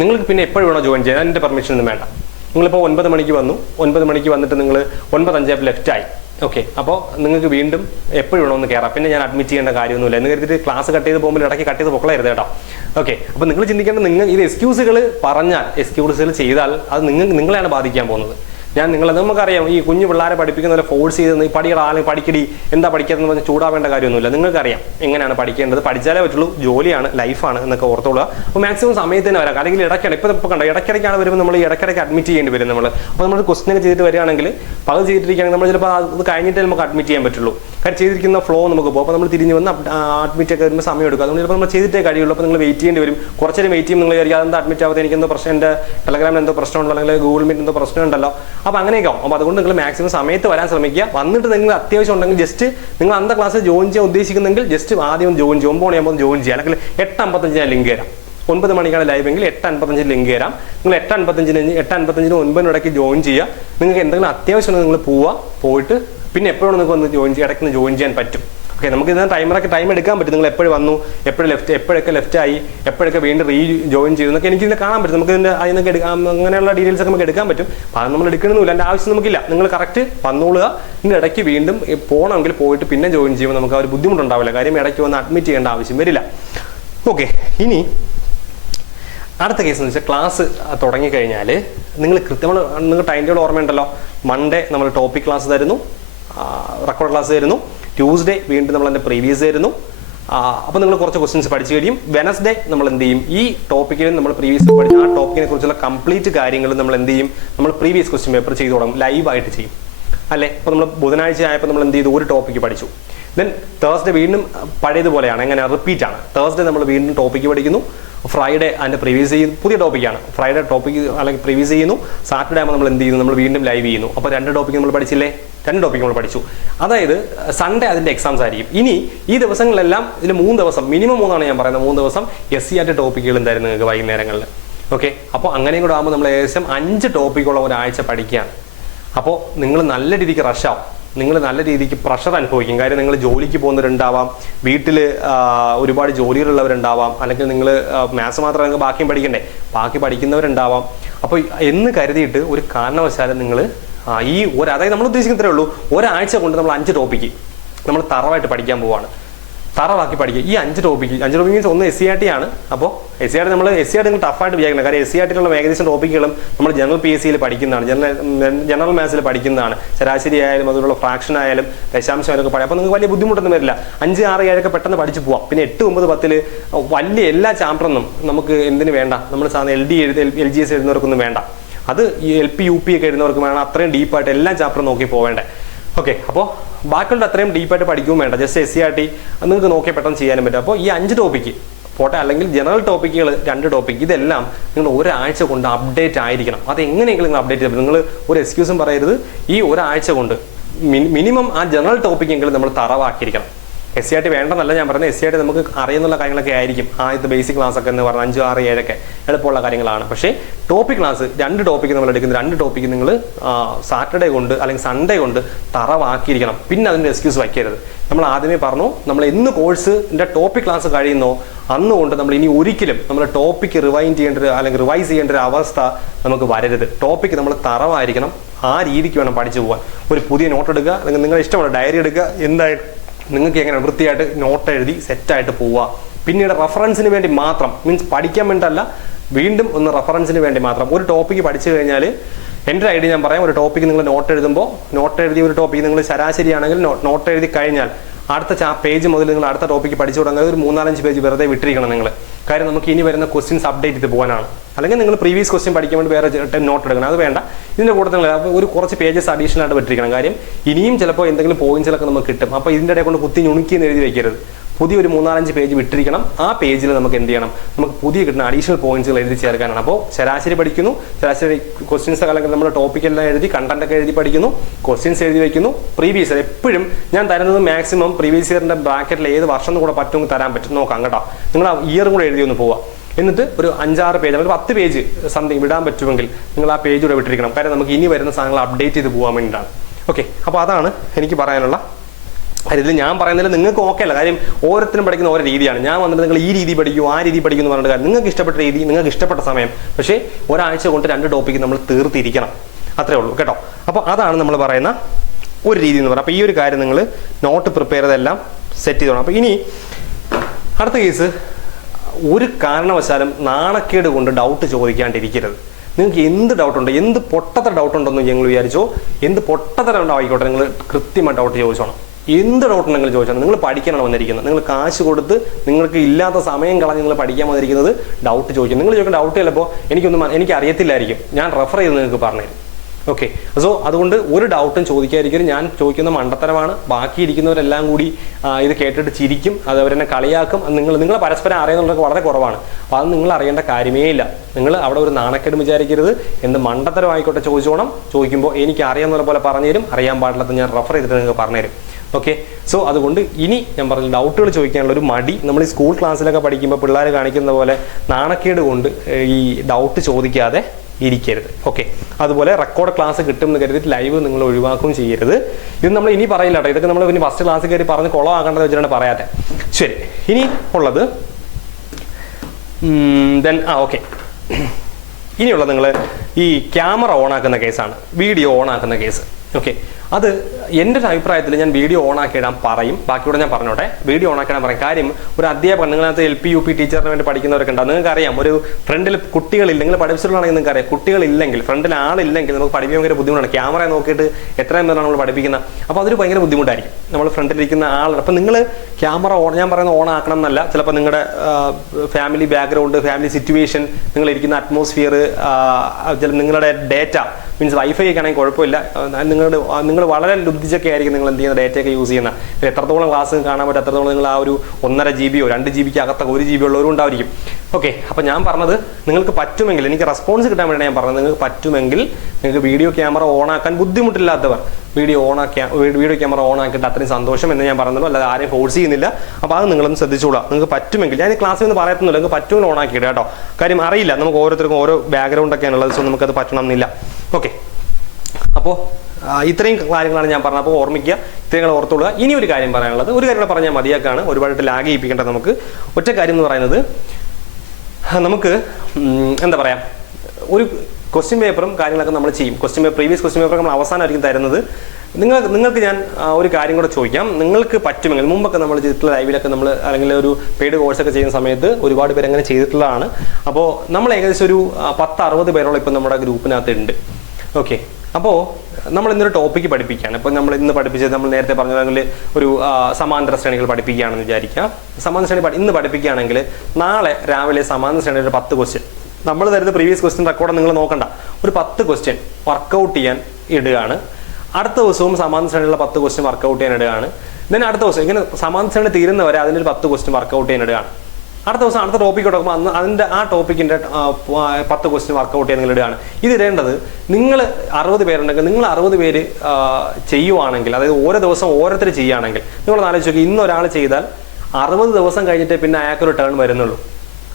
നിങ്ങൾക്ക് പിന്നെ എപ്പോഴും വേണോ ജോയിൻ ചെയ്യാൻ, അതിൻ്റെ പെർമിഷൻ ഒന്നും വേണ്ട. നിങ്ങളിപ്പോൾ 9 മണിക്ക് വന്നു, 9 മണിക്ക് വന്നിട്ട് നിങ്ങൾ 9:05 ലെഫ്റ്റ് ആയി. ഓക്കെ, അപ്പോൾ നിങ്ങൾക്ക് വീണ്ടും എപ്പോഴും വേണമെന്ന് കയറാം. പിന്നെ ഞാൻ അഡ്മിറ്റ് ചെയ്യേണ്ട കാര്യമൊന്നുമില്ല എന്ന് കരുതിയിട്ട് ക്ലാസ് കട്ട് ചെയ്ത് പോകുമ്പോൾ ഇടയ്ക്ക് കട്ട് ചെയ്ത് പൊക്കളരുത് കേട്ടോ. ഓക്കെ, അപ്പോൾ നിങ്ങൾ ചിന്തിക്കേണ്ടത് നിങ്ങൾ ഇത് എക്സ്ക്യൂസുകൾ ചെയ്താൽ അത് നിങ്ങളെയാണ് ബാധിക്കാൻ പോകുന്നത്. നമുക്കറിയാം ഈ കുഞ്ഞു പിള്ളേരെ പഠിപ്പിക്കുന്ന പോലെ ഫോഴ്സ് ചെയ്ത് പഠിക്കട ആണെങ്കിൽ പഠിക്കടി എന്താ പഠിക്കാതെന്ന് പറഞ്ഞാൽ ചൂടാവേണ്ട കാര്യമൊന്നുമില്ല. നിങ്ങൾക്കറിയാം എങ്ങനെയാണ് പഠിക്കേണ്ടത്, പഠിച്ചാലേ പറ്റുള്ളൂ. ജോലിയാണ്, ലൈഫാണ് എന്നൊക്കെ ഓർത്തോളുക. അപ്പോൾ മാക്സിമം സമയത്ത് തന്നെ വരാം. അല്ലെങ്കിൽ ഇപ്പോൾ കണ്ടോ ഇടയ്ക്കിടയ്ക്കാണ് വരുമ്പോൾ നമ്മൾ ഇടയ്ക്കിടയ്ക്ക് അഡ്മിറ്റ് ചെയ്യേണ്ടി വരും. അപ്പോൾ നമ്മൾ ക്വസ്റ്റ്യൻ ഒക്കെ ചെയ്തിട്ട് വരികയാണെങ്കിൽ ചെയ്തിട്ടിരിക്കുകയാണെങ്കിൽ നമ്മൾ ചിലപ്പോൾ അത് കഴിഞ്ഞിട്ട് നമുക്ക് അഡ്മിറ്റ് ചെയ്യാൻ പറ്റുള്ളൂ. കാര്യം ചെയ്തിരിക്കുന്ന ഫ്ലോ നമുക്ക് പോകും. അപ്പോൾ നമ്മൾ തിരിഞ്ഞ് വന്ന് അഡ്മിറ്റ് ഒക്കെ വരുമ്പോൾ സമയം എടുക്കും. അതുകൊണ്ട് ചിലപ്പോൾ നമ്മൾ ചെയ്തിട്ടേ കഴിയുള്ളൂ. അപ്പോൾ നിങ്ങൾ വെയിറ്റ് ചെയ്യേണ്ടി വരും. കുറച്ച് നേരം വെയിറ്റ് ചെയ്യുമ്പോൾ നിങ്ങൾ വിചാരിക്കും അതെന്താ അഡ്മിറ്റ് ആവാതെ എനിക്കെന്തോ പ്രശ്നം, എൻ്റെ ടെലഗ്രാമിൽ എന്തോ പ്രശ്നമുണ്ടോ അല്ലെങ്കിൽ ഗൂഗിൾ മീറ്റ് എന്തോ പ്രശ്നമുണ്ടല്ലോ. അപ്പോൾ അങ്ങനെയൊക്കെ ആവും. അപ്പോൾ അതുകൊണ്ട് നിങ്ങൾ മാക്സിമം സമയത്ത് വരാൻ ശ്രമിക്കുക. വന്നിട്ട് നിങ്ങൾ അത്യാവശ്യം ഉണ്ടെങ്കിൽ ജസ്റ്റ് നിങ്ങൾ അന്ത ക്ലാസ്സിൽ ജോയിൻ ചെയ്യാൻ ഉദ്ദേശിക്കുന്നെങ്കിൽ ജസ്റ്റ് ആദ്യം ജോയിൻ ചെയ്യും. 9 മണിയാകുമ്പോൾ ജോയിൻ ചെയ്യുക. അല്ലെങ്കിൽ 8:55 ലിങ്ക് തരാം. 9 മണിക്കാണ് ലൈവ് എങ്കിൽ 8:55 ലിങ്ക് തരാം. നിങ്ങൾ 8:55 9 ഇടയ്ക്ക് ജോയിൻ ചെയ്യുക. നിങ്ങൾക്ക് എന്തെങ്കിലും അത്യാവശ്യം നിങ്ങൾ പോയിട്ട് പിന്നെ എപ്പോഴും നിങ്ങൾക്ക് വന്ന് ജോയിൻ ചെയ്യുക, ഇടയ്ക്ക് ജോയിൻ ചെയ്യാൻ പറ്റും. ഓക്കെ, നമുക്ക് ഇതിന് ടൈം എടുക്കാൻ പറ്റും. നിങ്ങൾ എപ്പോഴും വന്നു, എപ്പോഴൊക്കെ ലെഫ്റ്റ് ആയി, എപ്പോഴൊക്കെ വീണ്ടും ജോയിൻ ചെയ്തു എന്നൊക്കെ എനിക്ക് ഇതിനെ കാണാൻ പറ്റും. നമുക്ക് ഇതിൻ്റെ അതിനൊക്കെ അങ്ങനെയുള്ള ഡീറ്റെയിൽസ് ഒക്കെ നമുക്ക് എടുക്കാൻ പറ്റും. അപ്പോൾ അത് നമ്മൾ എടുക്കണമെന്നില്ല, എൻ്റെ ആവശ്യം നമുക്കില്ല. നിങ്ങൾ കറക്റ്റ് വന്നോളുക. ഇതിൻ്റെ ഇടയ്ക്ക് വീണ്ടും പോകണമെങ്കിൽ പോയിട്ട് പിന്നെ ജോയിൻ ചെയ്യുമ്പോൾ നമുക്ക് ആ ഒരു ബുദ്ധിമുട്ടുണ്ടാവില്ല. കാര്യം ഇടയ്ക്ക് വന്ന് അഡ്മിറ്റ് ചെയ്യേണ്ട ആവശ്യം വരില്ല. ഓക്കെ, ഇനി അടുത്ത കേസ് എന്ന് വെച്ചാൽ ക്ലാസ് തുടങ്ങിക്കഴിഞ്ഞാൽ നിങ്ങൾ നിങ്ങൾ ടൈം ടേബിൾ ഓർമ്മയുണ്ടല്ലോ. മൺഡേ നമ്മൾ ടോപ്പിക് ക്ലാസ് തരുന്നു, റെക്കോർഡ് ക്ലാസ് തരുന്നു. ട്യൂസ്ഡേ വീണ്ടും നമ്മൾ അതിൻ്റെ പ്രീവിയസ് തരുന്നു. അപ്പോൾ നിങ്ങൾ കുറച്ച് ക്വസ്റ്റ്യൻസ് പഠിച്ചു കഴിയും. വെനസ്ഡേ നമ്മൾ എന്ത് ചെയ്യും, ഈ ടോപ്പിക്കിൽ നമ്മൾ പ്രീവിയസ് പഠിച്ച ആ ടോപ്പിക്കിനെ കുറിച്ചുള്ള കംപ്ലീറ്റ് കാര്യങ്ങൾ നമ്മൾ എന്ത് ചെയ്യും, നമ്മൾ പ്രീവിയസ് ക്വസ്റ്റ്യൻ പേപ്പർ ചെയ്ത് തുടങ്ങും, ലൈവായിട്ട് ചെയ്യും അല്ലേ. അപ്പോൾ നമ്മൾ ബുധനാഴ്ച ആയപ്പോൾ നമ്മൾ എന്ത് ചെയ്തു, ഒരു ടോപ്പിക്ക് പഠിച്ചു. ദെൻ തേഴ്സ്ഡേ വീണ്ടും പഴയതുപോലെയാണ്, എങ്ങനെ റിപ്പീറ്റ് ആണ്. തേഴ്സ്ഡേ നമ്മൾ വീണ്ടും ടോപ്പിക്ക് പഠിക്കുന്നു. ഫ്രൈഡേ അതിൻ്റെ പ്രീവിയസ് ചെയ്യുന്നു, പുതിയ ടോപ്പിക്കാണ്. ഫ്രൈഡേ ടോപ്പിക്ക് അല്ലെങ്കിൽ പ്രീവിയസ് ചെയ്യുന്നു. സാറ്റർഡേ ആകുമ്പോൾ നമ്മൾ എന്ത് ചെയ്യുന്നു, നമ്മൾ വീണ്ടും ലൈവ് ചെയ്യുന്നു. അപ്പോൾ 2 ടോപ്പിക്ക് നമ്മൾ പഠിച്ചില്ലേ, 2 ടോപ്പിക്ക് നമ്മൾ പഠിച്ചു. അതായത് സൺഡേ അതിൻ്റെ എക്സാംസ് ആയിരിക്കും. ഇനി ഈ ദിവസങ്ങളിലെല്ലാം ഇതിൽ 3 ദിവസം മിനിമം 3 ഞാൻ പറയുന്നത്, 3 ദിവസം SCERT ടോപ്പിക്കുകൾ എന്തായിരുന്നു നിങ്ങൾക്ക് വൈകുന്നേരങ്ങളിൽ. ഓക്കെ, അപ്പോൾ അങ്ങനെയും കൂടെ ആകുമ്പോൾ നമ്മൾ ഏകദേശം 5 ടോപ്പിക്കുള്ള ഒരാഴ്ച പഠിക്കുകയാണ്. അപ്പോൾ നിങ്ങൾ നല്ല രീതിക്ക് റഷാവും, നിങ്ങൾ നല്ല രീതിക്ക് പ്രഷർ അനുഭവിക്കും. കാര്യം നിങ്ങൾ ജോലിക്ക് പോകുന്നവരുണ്ടാവാം, വീട്ടിൽ ഒരുപാട് ജോലികളുള്ളവരുണ്ടാവാം, അല്ലെങ്കിൽ നിങ്ങൾ മാത്സ് മാത്രം നിങ്ങൾക്ക് ബാക്കിയും പഠിക്കണ്ടേ, ബാക്കി പഠിക്കുന്നവരുണ്ടാവാം. അപ്പോൾ എന്ന് കരുതിയിട്ട് ഒരു കാരണവശാലും നിങ്ങൾ അതായത് നമ്മൾ ഉദ്ദേശിക്കുന്നത്രേ ഉള്ളൂ, ഒരാഴ്ച കൊണ്ട് നമ്മൾ 5 ടോപ്പിക്ക് നമ്മൾ തറവായിട്ട് പഠിക്കാൻ പോവാണ്. തറവാക്കി പഠിക്കുക. ഈ 5 ടോപ്പിക്ക് മീൻസ് ഒന്ന് SCERT ആണ്. അപ്പോൾ SCERT നിങ്ങൾ ടഫായിട്ട് വിചാരിക്കണം. കാര്യം SCERTയിലുള്ള ഏകദേശം ടോപ്പിക്കുകളും നമ്മൾ ജനറൽ PSCയിൽ പഠിക്കുന്നതാണ്, ജനറൽ മാത്സിൽ പഠിക്കുന്നതാണ്. ശരാശരി ആയാലും അതുപോലെ ഫ്രാക്ഷൻ ആയാലും ദശാംശം ആയാലും ഒക്കെ പഠിക്കും. അപ്പോൾ നിങ്ങൾക്ക് വലിയ ബുദ്ധിമുട്ടൊന്നും വരില്ല. 5, 6, 7 ഒക്കെ പെട്ടെന്ന് പഠിച്ചു പോവാം. പിന്നെ 8, 9, 10 വലിയ എല്ലാ ചാപ്റ്ററൊന്നും നമുക്ക് എന്തിനു വേണ്ട, നമ്മൾ സാധാരണ LD LGS എഴുതുന്നവർക്കൊന്നും വേണ്ട. അത് ഈ LP UP ഒക്കെ എഴുതുന്നവർക്ക് വേണം അത്രയും ഡീപ്പായിട്ട് എല്ലാ ചാപ്റ്ററും നോക്കി പോവേണ്ടേ. ഓക്കെ, അപ്പോൾ ബാക്കിയുള്ള അത്രയും ഡീപ്പായിട്ട് പഠിക്കുകയും വേണ്ട. ജസ്റ്റ് SCERT നിങ്ങൾക്ക് നോക്കിയാൽ പെട്ടെന്ന് ചെയ്യാനും പറ്റും. അപ്പോൾ ഈ 5 ടോപ്പിക്ക് പോട്ടെ, അല്ലെങ്കിൽ ജനറൽ ടോപ്പിക്കുകൾ 2 ടോപ്പിക്ക്, ഇതെല്ലാം നിങ്ങൾ ഒരാഴ്ച കൊണ്ട് അപ്ഡേറ്റ് ആയിരിക്കണം. അതെങ്ങനെയെങ്കിലും നിങ്ങൾ അപ്ഡേറ്റ് ചെയ്യണം. നിങ്ങൾ ഒരു എക്സ്ക്യൂസും പറയരുത്. ഈ ഒരാഴ്ച കൊണ്ട് മിനിമം ആ ജനറൽ ടോപ്പിക്കെങ്കിലും നമ്മൾ തറവാക്കിയിരിക്കണം. SCERT വേണ്ടെന്നല്ല ഞാൻ പറയുന്നത്. SCERT നമുക്ക് അറിയുന്നുള്ള കാര്യങ്ങളൊക്കെ ആയിരിക്കും. ആദ്യത്തെ ബേസിക് ക്ലാസ് ഒക്കെ എന്ന് പറഞ്ഞാൽ 5, 6, 7 ഒക്കെ എളുപ്പമുള്ള കാര്യങ്ങളാണ്. പക്ഷേ ടോപ്പിക് ക്ലാസ് 2 ടോപ്പിക്ക് നമ്മൾ എടുക്കുന്ന 2 ടോപ്പിക്ക് നിങ്ങൾ സാറ്റർഡേ കൊണ്ട് അല്ലെങ്കിൽ സൺഡേ കൊണ്ട് തറവാക്കിയിരിക്കണം. പിന്നെ അതിൻ്റെ എക്സ്ക്യൂസ് വയ്ക്കരുത്. നമ്മൾ ആദ്യമേ പറഞ്ഞു, നമ്മൾ എന്ന് കോഴ്സിൻ്റെ ടോപ്പിക് ക്ലാസ് കഴിയുന്നോ അന്നുകൊണ്ട് നമ്മൾ ഇനി ഒരിക്കലും നമ്മൾ ടോപ്പിക്ക് റിവൈൻഡ് ചെയ്യേണ്ട അല്ലെങ്കിൽ റിവൈസ് ചെയ്യേണ്ട ഒരു അവസ്ഥ നമുക്ക് വരരുത്. ടോപ്പിക്ക് നമ്മൾ തറവായിരിക്കണം. ആ രീതിക്ക് വേണം പഠിച്ചു പോകാൻ. ഒരു പുതിയ നോട്ട് എടുക്കുക, അല്ലെങ്കിൽ നിങ്ങളുടെ ഇഷ്ടമുള്ള ഡയറി എടുക്കുക. എന്തായാലും നിങ്ങൾക്ക് എങ്ങനെ വൃത്തിയായിട്ട് നോട്ട് എഴുതി സെറ്റായിട്ട് പോവുക. പിന്നീട് റെഫറൻസിന് വേണ്ടി മാത്രം, മീൻസ് പഠിക്കാൻ വേണ്ടിയല്ല, വീണ്ടും ഒന്ന് റെഫറൻസിന് വേണ്ടി മാത്രം. ഒരു ടോപ്പിക്ക് പഠിച്ചു കഴിഞ്ഞാൽ എൻ്റെ ഐഡിയ ഞാൻ പറയാം. ഒരു ടോപ്പിക്ക് നിങ്ങൾ നോട്ട് എഴുതുമ്പോൾ, നോട്ട് എഴുതിയ ഒരു ടോപ്പിക്ക് നിങ്ങൾ ശരാശരിയാണെങ്കിൽ നോട്ട് എഴുതി കഴിഞ്ഞാൽ അടുത്ത പേജ് മുതൽ നിങ്ങൾ അടുത്ത ടോപ്പിക്ക് പഠിച്ചു തുടങ്ങുന്നത് ഒരു 3-4 പേജ് വെറുതെ വിട്ടിരിക്കണം നിങ്ങൾ. കാര്യം നമുക്ക് ഇനി വരുന്ന ക്വസ്റ്റ്യൻസ് അപ്ഡേറ്റ് ചെയ്ത് പോകാനാണ്. അല്ലെങ്കിൽ നിങ്ങൾ പ്രീവിയസ് ക്വസ്റ്റ്യൻ പഠിക്കാൻ വേണ്ടി വേറെ നോട്ട് എടുക്കണം, അത് വേണ്ട. ഇതിൻ്റെ കൂടെ നിങ്ങൾ ഒരു കുറച്ച് പേജസ് അഡീഷണൽ ആയിട്ട് വിട്ടിരിക്കണം. കാര്യം ഇനിയും ചിലപ്പോൾ എന്തെങ്കിലും പോയിന്റ്സിലൊക്കെ നമുക്ക് കിട്ടും. അപ്പോൾ ഇതിൻ്റെ ഇടയിൽ കൊണ്ട് കുത്തി ഞുണുക്കിയെന്ന് എഴുതി വയ്ക്കരുത്. പുതിയൊരു 3-4 പേജ് വിട്ടിരിക്കണം. ആ പേജിൽ നമുക്ക് എന്ത് ചെയ്യണം, നമുക്ക് പുതിയ കിട്ടുന്ന അഡീഷണൽ പോയിന്റ്സുകൾ എഴുതി ചേർക്കാനാണ്. അപ്പോൾ ശരാശരി പഠിക്കുന്നു, ശരാശരി ക്വസ്റ്റ്യൻസ് അല്ലെങ്കിൽ നമ്മുടെ ടോപ്പിക്കെല്ലാം എഴുതി കണ്ടന്റൊക്കെ എഴുതി പഠിക്കുന്നു, ക്വസ്റ്റ്യൻസ് എഴുതി വയ്ക്കുന്നു. പ്രീവിയസ് ഇയർ എപ്പോഴും ഞാൻ തരുന്നത് മാക്സിമം പ്രീവിയസ് ഇയറിൻ്റെ ബ്രാക്കറ്റിൽ ഏത് വർഷം കൂടെ പറ്റുമെങ്കിൽ തരാൻ പറ്റും നോക്കാം കേട്ടോ. നിങ്ങൾ ആ ഇയറും കൂടെ എഴുതി ഒന്ന് പോവാം. എന്നിട്ട് ഒരു 5-6 പേജ് അല്ലെങ്കിൽ 10 പേജ് സംതിങ് വിടാൻ പറ്റുമെങ്കിൽ നിങ്ങൾ ആ പേജ് കൂടെ വിട്ടിരിക്കണം. കാര്യം നമുക്ക് ഇനി വരുന്ന സാധനങ്ങൾ അപ്ഡേറ്റ് ചെയ്ത് പോകാൻ വേണ്ടിയിട്ടാണ്. ഓക്കെ, അപ്പോൾ അതാണ് എനിക്ക് പറയാനുള്ള. ഇതിൽ ഞാൻ പറയുന്നില്ല, നിങ്ങൾക്ക് ഓക്കെ അല്ല. കാര്യം ഓരോരുത്തരും പഠിക്കുന്ന ഓരോ രീതിയാണ്. ഞാൻ വന്നിട്ട് നിങ്ങൾ ഈ രീതി പഠിക്കും, ആ രീതി പഠിക്കും എന്ന് പറഞ്ഞിട്ട് കാര്യം, നിങ്ങൾക്ക് ഇഷ്ടപ്പെട്ട രീതി, നിങ്ങൾക്ക് ഇഷ്ടപ്പെട്ട സമയം. പക്ഷേ ഒരാഴ്ച കൊണ്ട് 2 ടോപ്പിക്ക് നമ്മൾ തീർത്തിരിക്കണം. അത്രേ ഉള്ളൂ കേട്ടോ. അപ്പോൾ അതാണ് നമ്മൾ പറയുന്ന ഒരു രീതി എന്ന് പറയുന്നത്. അപ്പോൾ ഈ ഒരു കാര്യം നിങ്ങൾ നോട്ട് പ്രിപ്പയർ ചെയ്തെല്ലാം സെറ്റ് ചെയ്തോണം. അപ്പോൾ ഇനി അടുത്ത കേസ്, ഒരു കാരണവശാലും നാണക്കേട് കൊണ്ട് ഡൗട്ട് ചോദിക്കാണ്ടിരിക്കരുത്. നിങ്ങൾക്ക് എന്ത് ഡൗട്ടുണ്ട്, എന്ത് പൊട്ടത്തര ഡൗട്ടുണ്ടെന്ന് ഞങ്ങൾ വിചാരിച്ചോ, എന്ത് പൊട്ടത്തര ഉണ്ടായിക്കോട്ടെ, നിങ്ങൾ കൃത്യമായി ഡൗട്ട് ചോദിച്ചോണം. എന്ത് ഡൗട്ട് ഉണ്ടെങ്കിലും ചോദിച്ചാൽ. നിങ്ങൾ പഠിക്കാനാണ് വന്നിരിക്കുന്നത്. നിങ്ങൾ കാശ് കൊടുത്ത് നിങ്ങൾക്ക് ഇല്ലാത്ത സമയം കളഞ്ഞ് നിങ്ങൾ പഠിക്കാൻ വന്നിരിക്കുന്നത് ഡൗട്ട് ചോദിക്കും. നിങ്ങൾ ചോദിക്കുന്ന ഡൗട്ട് ചിലപ്പോൾ എനിക്ക് അറിയത്തില്ലായിരിക്കും, ഞാൻ റെഫർ ചെയ്ത് നിങ്ങൾക്ക് പറഞ്ഞുതരും. ഓക്കെ. സോ അതുകൊണ്ട് ഒരു ഡൗട്ടും ചോദിക്കാതിരിക്കരുത്. ഞാൻ ചോദിക്കുന്ന മണ്ടത്തരമാണ്, ബാക്കി ഇരിക്കുന്നവരെല്ലാം കൂടി ഇത് കേട്ടിട്ട് ചിരിക്കും, അത് അവരെന്നെ കളിയാക്കും. നിങ്ങളെ പരസ്പരം അറിയുന്നതൊക്കെ വളരെ കുറവാണ്. അപ്പോൾ അത് നിങ്ങൾ അറിയേണ്ട കാര്യമേ ഇല്ല. നിങ്ങൾ അവിടെ ഒരു നാണക്കേട് വിചാരിക്കരുത്. എന്ത് മണ്ടത്തരം ആയിക്കോട്ടെ ചോദിച്ചോണം. ചോദിക്കുമ്പോൾ എനിക്ക് അറിയാവുന്ന പോലെ പറഞ്ഞു തരും, അറിയാൻ പാടില്ലാത്ത ഞാൻ റെഫർ ചെയ്തിട്ട് നിങ്ങൾക്ക് പറഞ്ഞുതരും. ഓക്കെ. സോ അതുകൊണ്ട് ഇനി ഞാൻ പറഞ്ഞ ഡൗട്ടുകൾ ചോദിക്കാനുള്ള ഒരു മടി, നമ്മൾ ഈ സ്കൂൾ ക്ലാസ്സിലൊക്കെ പഠിക്കുമ്പോൾ പിള്ളേർ കാണിക്കുന്ന പോലെ നാണക്കേട് കൊണ്ട് ഈ ഡൗട്ട് ചോദിക്കാതെ ഇരിക്കരുത്. ഓക്കെ. അതുപോലെ റെക്കോർഡ് ക്ലാസ് കിട്ടും എന്ന് കരുതിയിട്ട് ലൈവ് നിങ്ങൾ ഒഴിവാക്കുകയും ചെയ്യരുത്. ഇത് നമ്മൾ ഇനി പറയില്ല കേട്ടോ. ഇതൊക്കെ നമ്മൾ പിന്നെ ഫസ്റ്റ് ക്ലാസ്സിൽ കയറി പറഞ്ഞ് കുളമാക്കേണ്ടത് വെച്ചിട്ടാണ് പറയാതെ. ശരി, ഇനി ഉള്ളത് ഓക്കെ, ഇനിയുള്ളത് നിങ്ങൾ ഈ ക്യാമറ ഓണാക്കുന്ന കേസാണ്, വീഡിയോ ഓണാക്കുന്ന കേസ്. ഓക്കെ. അത് എൻ്റെ ഒരു അഭിപ്രായത്തിൽ ഞാൻ വീഡിയോ ഓണാക്കി ഇടാൻ പറയും. ബാക്കിയോടെ ഞാൻ പറഞ്ഞോട്ടെ. വീഡിയോ ഓണാക്കി ഇടാൻ പറയും. കാര്യം ഒരു അധ്യാപകൻ, നിങ്ങളകത്ത് LP UP ടീച്ചറിന് വേണ്ടി പഠിക്കുന്നവരൊക്കെ ഉണ്ടാവും. നിങ്ങൾക്കറിയാം, ഒരു ഫ്രണ്ടിൽ കുട്ടികളില്ലെങ്കിൽ പഠിപ്പിച്ചിട്ടുള്ളതാണെങ്കിൽ നിങ്ങൾക്കറിയാം, കുട്ടികളില്ലെങ്കിൽ ഫ്രണ്ടിൽ ആളില്ലെങ്കിൽ നമുക്ക് പഠിപ്പിക്കാൻ ഭയങ്കര ബുദ്ധിമുട്ടാണ്. ക്യാമറ നോക്കിയിട്ട് എത്രയും പേരാണ് നമ്മൾ പഠിപ്പിക്കുന്നത്. അപ്പോൾ അതൊരു ഭയങ്കര ബുദ്ധിമുട്ടായിരിക്കും. നമ്മൾ ഫ്രണ്ടിലിരിക്കുന്ന ആൾ, അപ്പോൾ നിങ്ങൾ ക്യാമറ ഞാൻ പറയുന്നത് ഓൺ ആക്കണം എന്നല്ല, ചിലപ്പോൾ നിങ്ങളുടെ ഫാമിലി ബാക്ക്ഗ്രൗണ്ട്, ഫാമിലി സിറ്റുവേഷൻ, നിങ്ങളിരിക്കുന്ന അറ്റ്മോസ്ഫിയർ, നിങ്ങളുടെ ഡേറ്റ മീൻസ് വൈഫൈ ഒക്കെ ആണെങ്കിൽ കുഴപ്പമില്ല. നിങ്ങൾ വളരെ ലുബ്ധിച്ചൊക്കെ ആയിരിക്കും നിങ്ങൾ എന്ത് ചെയ്യുന്ന ഡേറ്റയൊക്കെ യൂസ് ചെയ്യുന്ന. എത്രത്തോളം ക്ലാസ് കാണാൻ പറ്റും അത്രത്തോളം നിങ്ങൾ ആ ഒരു 1.5 GB 2 GB അകത്തൊക്കെ 1 GB ഉള്ളവരും ഉണ്ടായിരിക്കും. ഓക്കെ. അപ്പോൾ ഞാൻ പറഞ്ഞത് നിങ്ങൾക്ക് പറ്റുമെങ്കിൽ, എനിക്ക് റെസ്പോൺസ് കിട്ടാൻ വേണ്ടിയാണ് ഞാൻ പറഞ്ഞത്, നിങ്ങൾക്ക് പറ്റുമെങ്കിൽ നിങ്ങൾക്ക് വീഡിയോ ക്യാമറ ഓണാക്കാൻ ബുദ്ധിമുട്ടില്ലാത്തവർ വീഡിയോ ക്യാമറ ഓണാക്കിയിട്ട് അത്രയും സന്തോഷം എന്ന് ഞാൻ പറഞ്ഞല്ലോ, അല്ലാതെ ആരെയും ഫോഴ്സ് ചെയ്യുന്നില്ല. അപ്പോൾ അത് നിങ്ങളൊന്ന് ശ്രദ്ധിച്ചോളാം. നിങ്ങൾക്ക് പറ്റുമെങ്കിൽ, ഞാൻ ക്ലാസ്സിൽ നിന്ന് പറയത്തുന്നില്ല, നിങ്ങൾക്ക് പറ്റുമെങ്കിൽ ഓണാക്കിയിടുക കേട്ടോ. കാര്യം അറിയില്ല, നമുക്ക് ഓരോരുത്തർക്കും ഓരോ ബാക്ക്ഗ്രൗണ്ടൊക്കെയാണ് ഉള്ളത്. സോ നമുക്കത് പറ്റണം എന്നില്ല. ഓക്കെ. അപ്പോൾ ഇത്രയും കാര്യങ്ങളാണ് ഞാൻ പറഞ്ഞത്. അപ്പോൾ ഓർമ്മിക്കുക, ഇത്രയും ഓർത്തുകൊള്ളുക. ഇനി ഒരു കാര്യം പറയാനുള്ളത്, ഒരു കാര്യം പറഞ്ഞാൽ മതിയാക്കാണ്, ഒരുപാട് ലാഗ് ചെയ്യിപ്പിക്കേണ്ടത്. നമുക്ക് ഒറ്റ കാര്യം എന്ന് പറയുന്നത്, നമുക്ക് എന്താ പറയുക, ഒരു ക്വസ്റ്റ്യൻ പേപ്പറും കാര്യങ്ങളൊക്കെ നമ്മൾ ചെയ്യും. പ്രീവിയസ് ക്വസ്റ്റ്യൻ പേപ്പർ നമ്മൾ അവസാനമായിരിക്കും തരുന്നത്. നിങ്ങൾക്ക് ഞാൻ ഒരു കാര്യം കൂടെ ചോദിക്കാം. നിങ്ങൾക്ക് പറ്റുമെങ്കിൽ, മുമ്പൊക്കെ നമ്മൾ ചെയ്തിട്ടുള്ള ലൈവിലൊക്കെ നമ്മൾ അല്ലെങ്കിൽ ഒരു പെയ്ഡ് കോഴ്സൊക്കെ ചെയ്യുന്ന സമയത്ത് ഒരുപാട് പേര് അങ്ങനെ ചെയ്തിട്ടുള്ളതാണ്. അപ്പോൾ നമ്മൾ ഏകദേശം ഒരു 10-60 പേരോളം ഇപ്പം നമ്മുടെ ഗ്രൂപ്പിനകത്ത് ഉണ്ട്. ഓക്കെ. അപ്പോൾ നമ്മൾ ഇന്നൊരു ടോപ്പിക്ക് പഠിപ്പിക്കുകയാണ്. ഇപ്പോൾ നമ്മൾ ഇന്ന് പഠിപ്പിച്ചത്, നമ്മൾ നേരത്തെ പറഞ്ഞതെങ്കിൽ ഒരു സമാന്തര ശ്രേണികൾ പഠിപ്പിക്കുകയാണെന്ന് വിചാരിക്കുക. സമാന്തര ശ്രേണി ഇന്ന് പഠിപ്പിക്കുകയാണെങ്കിൽ നാളെ രാവിലെ സമാന്തര ശ്രേണിയുടെ 10 ക്വസ്റ്റ്യൻ നമ്മൾ തരുന്ന പ്രീവിയസ് ക്വസ്റ്റ്യൻ റെക്കോർഡ് നിങ്ങൾ നോക്കണ്ട, ഒരു 10 ക്വസ്റ്റ്യൻ വർക്കൗട്ട് ചെയ്യാൻ ഇടുകയാണ്. അടുത്ത ദിവസവും സമാന്തര ശ്രേണിയുള്ള 10 ക്വസ്റ്റ്യൻ വർക്കൗട്ട് ചെയ്യാൻ ഇടുകയാണ്. then അടുത്ത ദിവസം ഇങ്ങനെ സമാന്തര ശ്രേണി തീരുന്നവരെ അതിനൊരു 10 ക്വസ്റ്റ്യൻ വർക്കൗട്ട് ചെയ്യാൻ ഇടുകയാണ്. അടുത്ത ദിവസം അടുത്ത ടോപ്പിക്ക് കൊടുക്കുമ്പോൾ അതിൻ്റെ ആ ടോപ്പിക്കിൻ്റെ 10 ക്വസ്റ്റ്യൻ വർക്കൗട്ട് ചെയ്യാൻ നിങ്ങൾ ഇടുകയാണ്. ഇത് ഇടേണ്ടത് നിങ്ങൾ 60 പേരുണ്ടെങ്കിൽ നിങ്ങൾ 60 പേര് ചെയ്യുവാണെങ്കിൽ, അതായത് ഓരോ ദിവസം ഓരോരുത്തർ ചെയ്യുകയാണെങ്കിൽ, നിങ്ങൾ ആലോചിച്ച് നോക്കി, ഇന്ന് ഒരാൾ ചെയ്താൽ 60 ദിവസം കഴിഞ്ഞിട്ടേ പിന്നെ അയാൾക്കൊരു ടേൺ വരുന്നുള്ളൂ.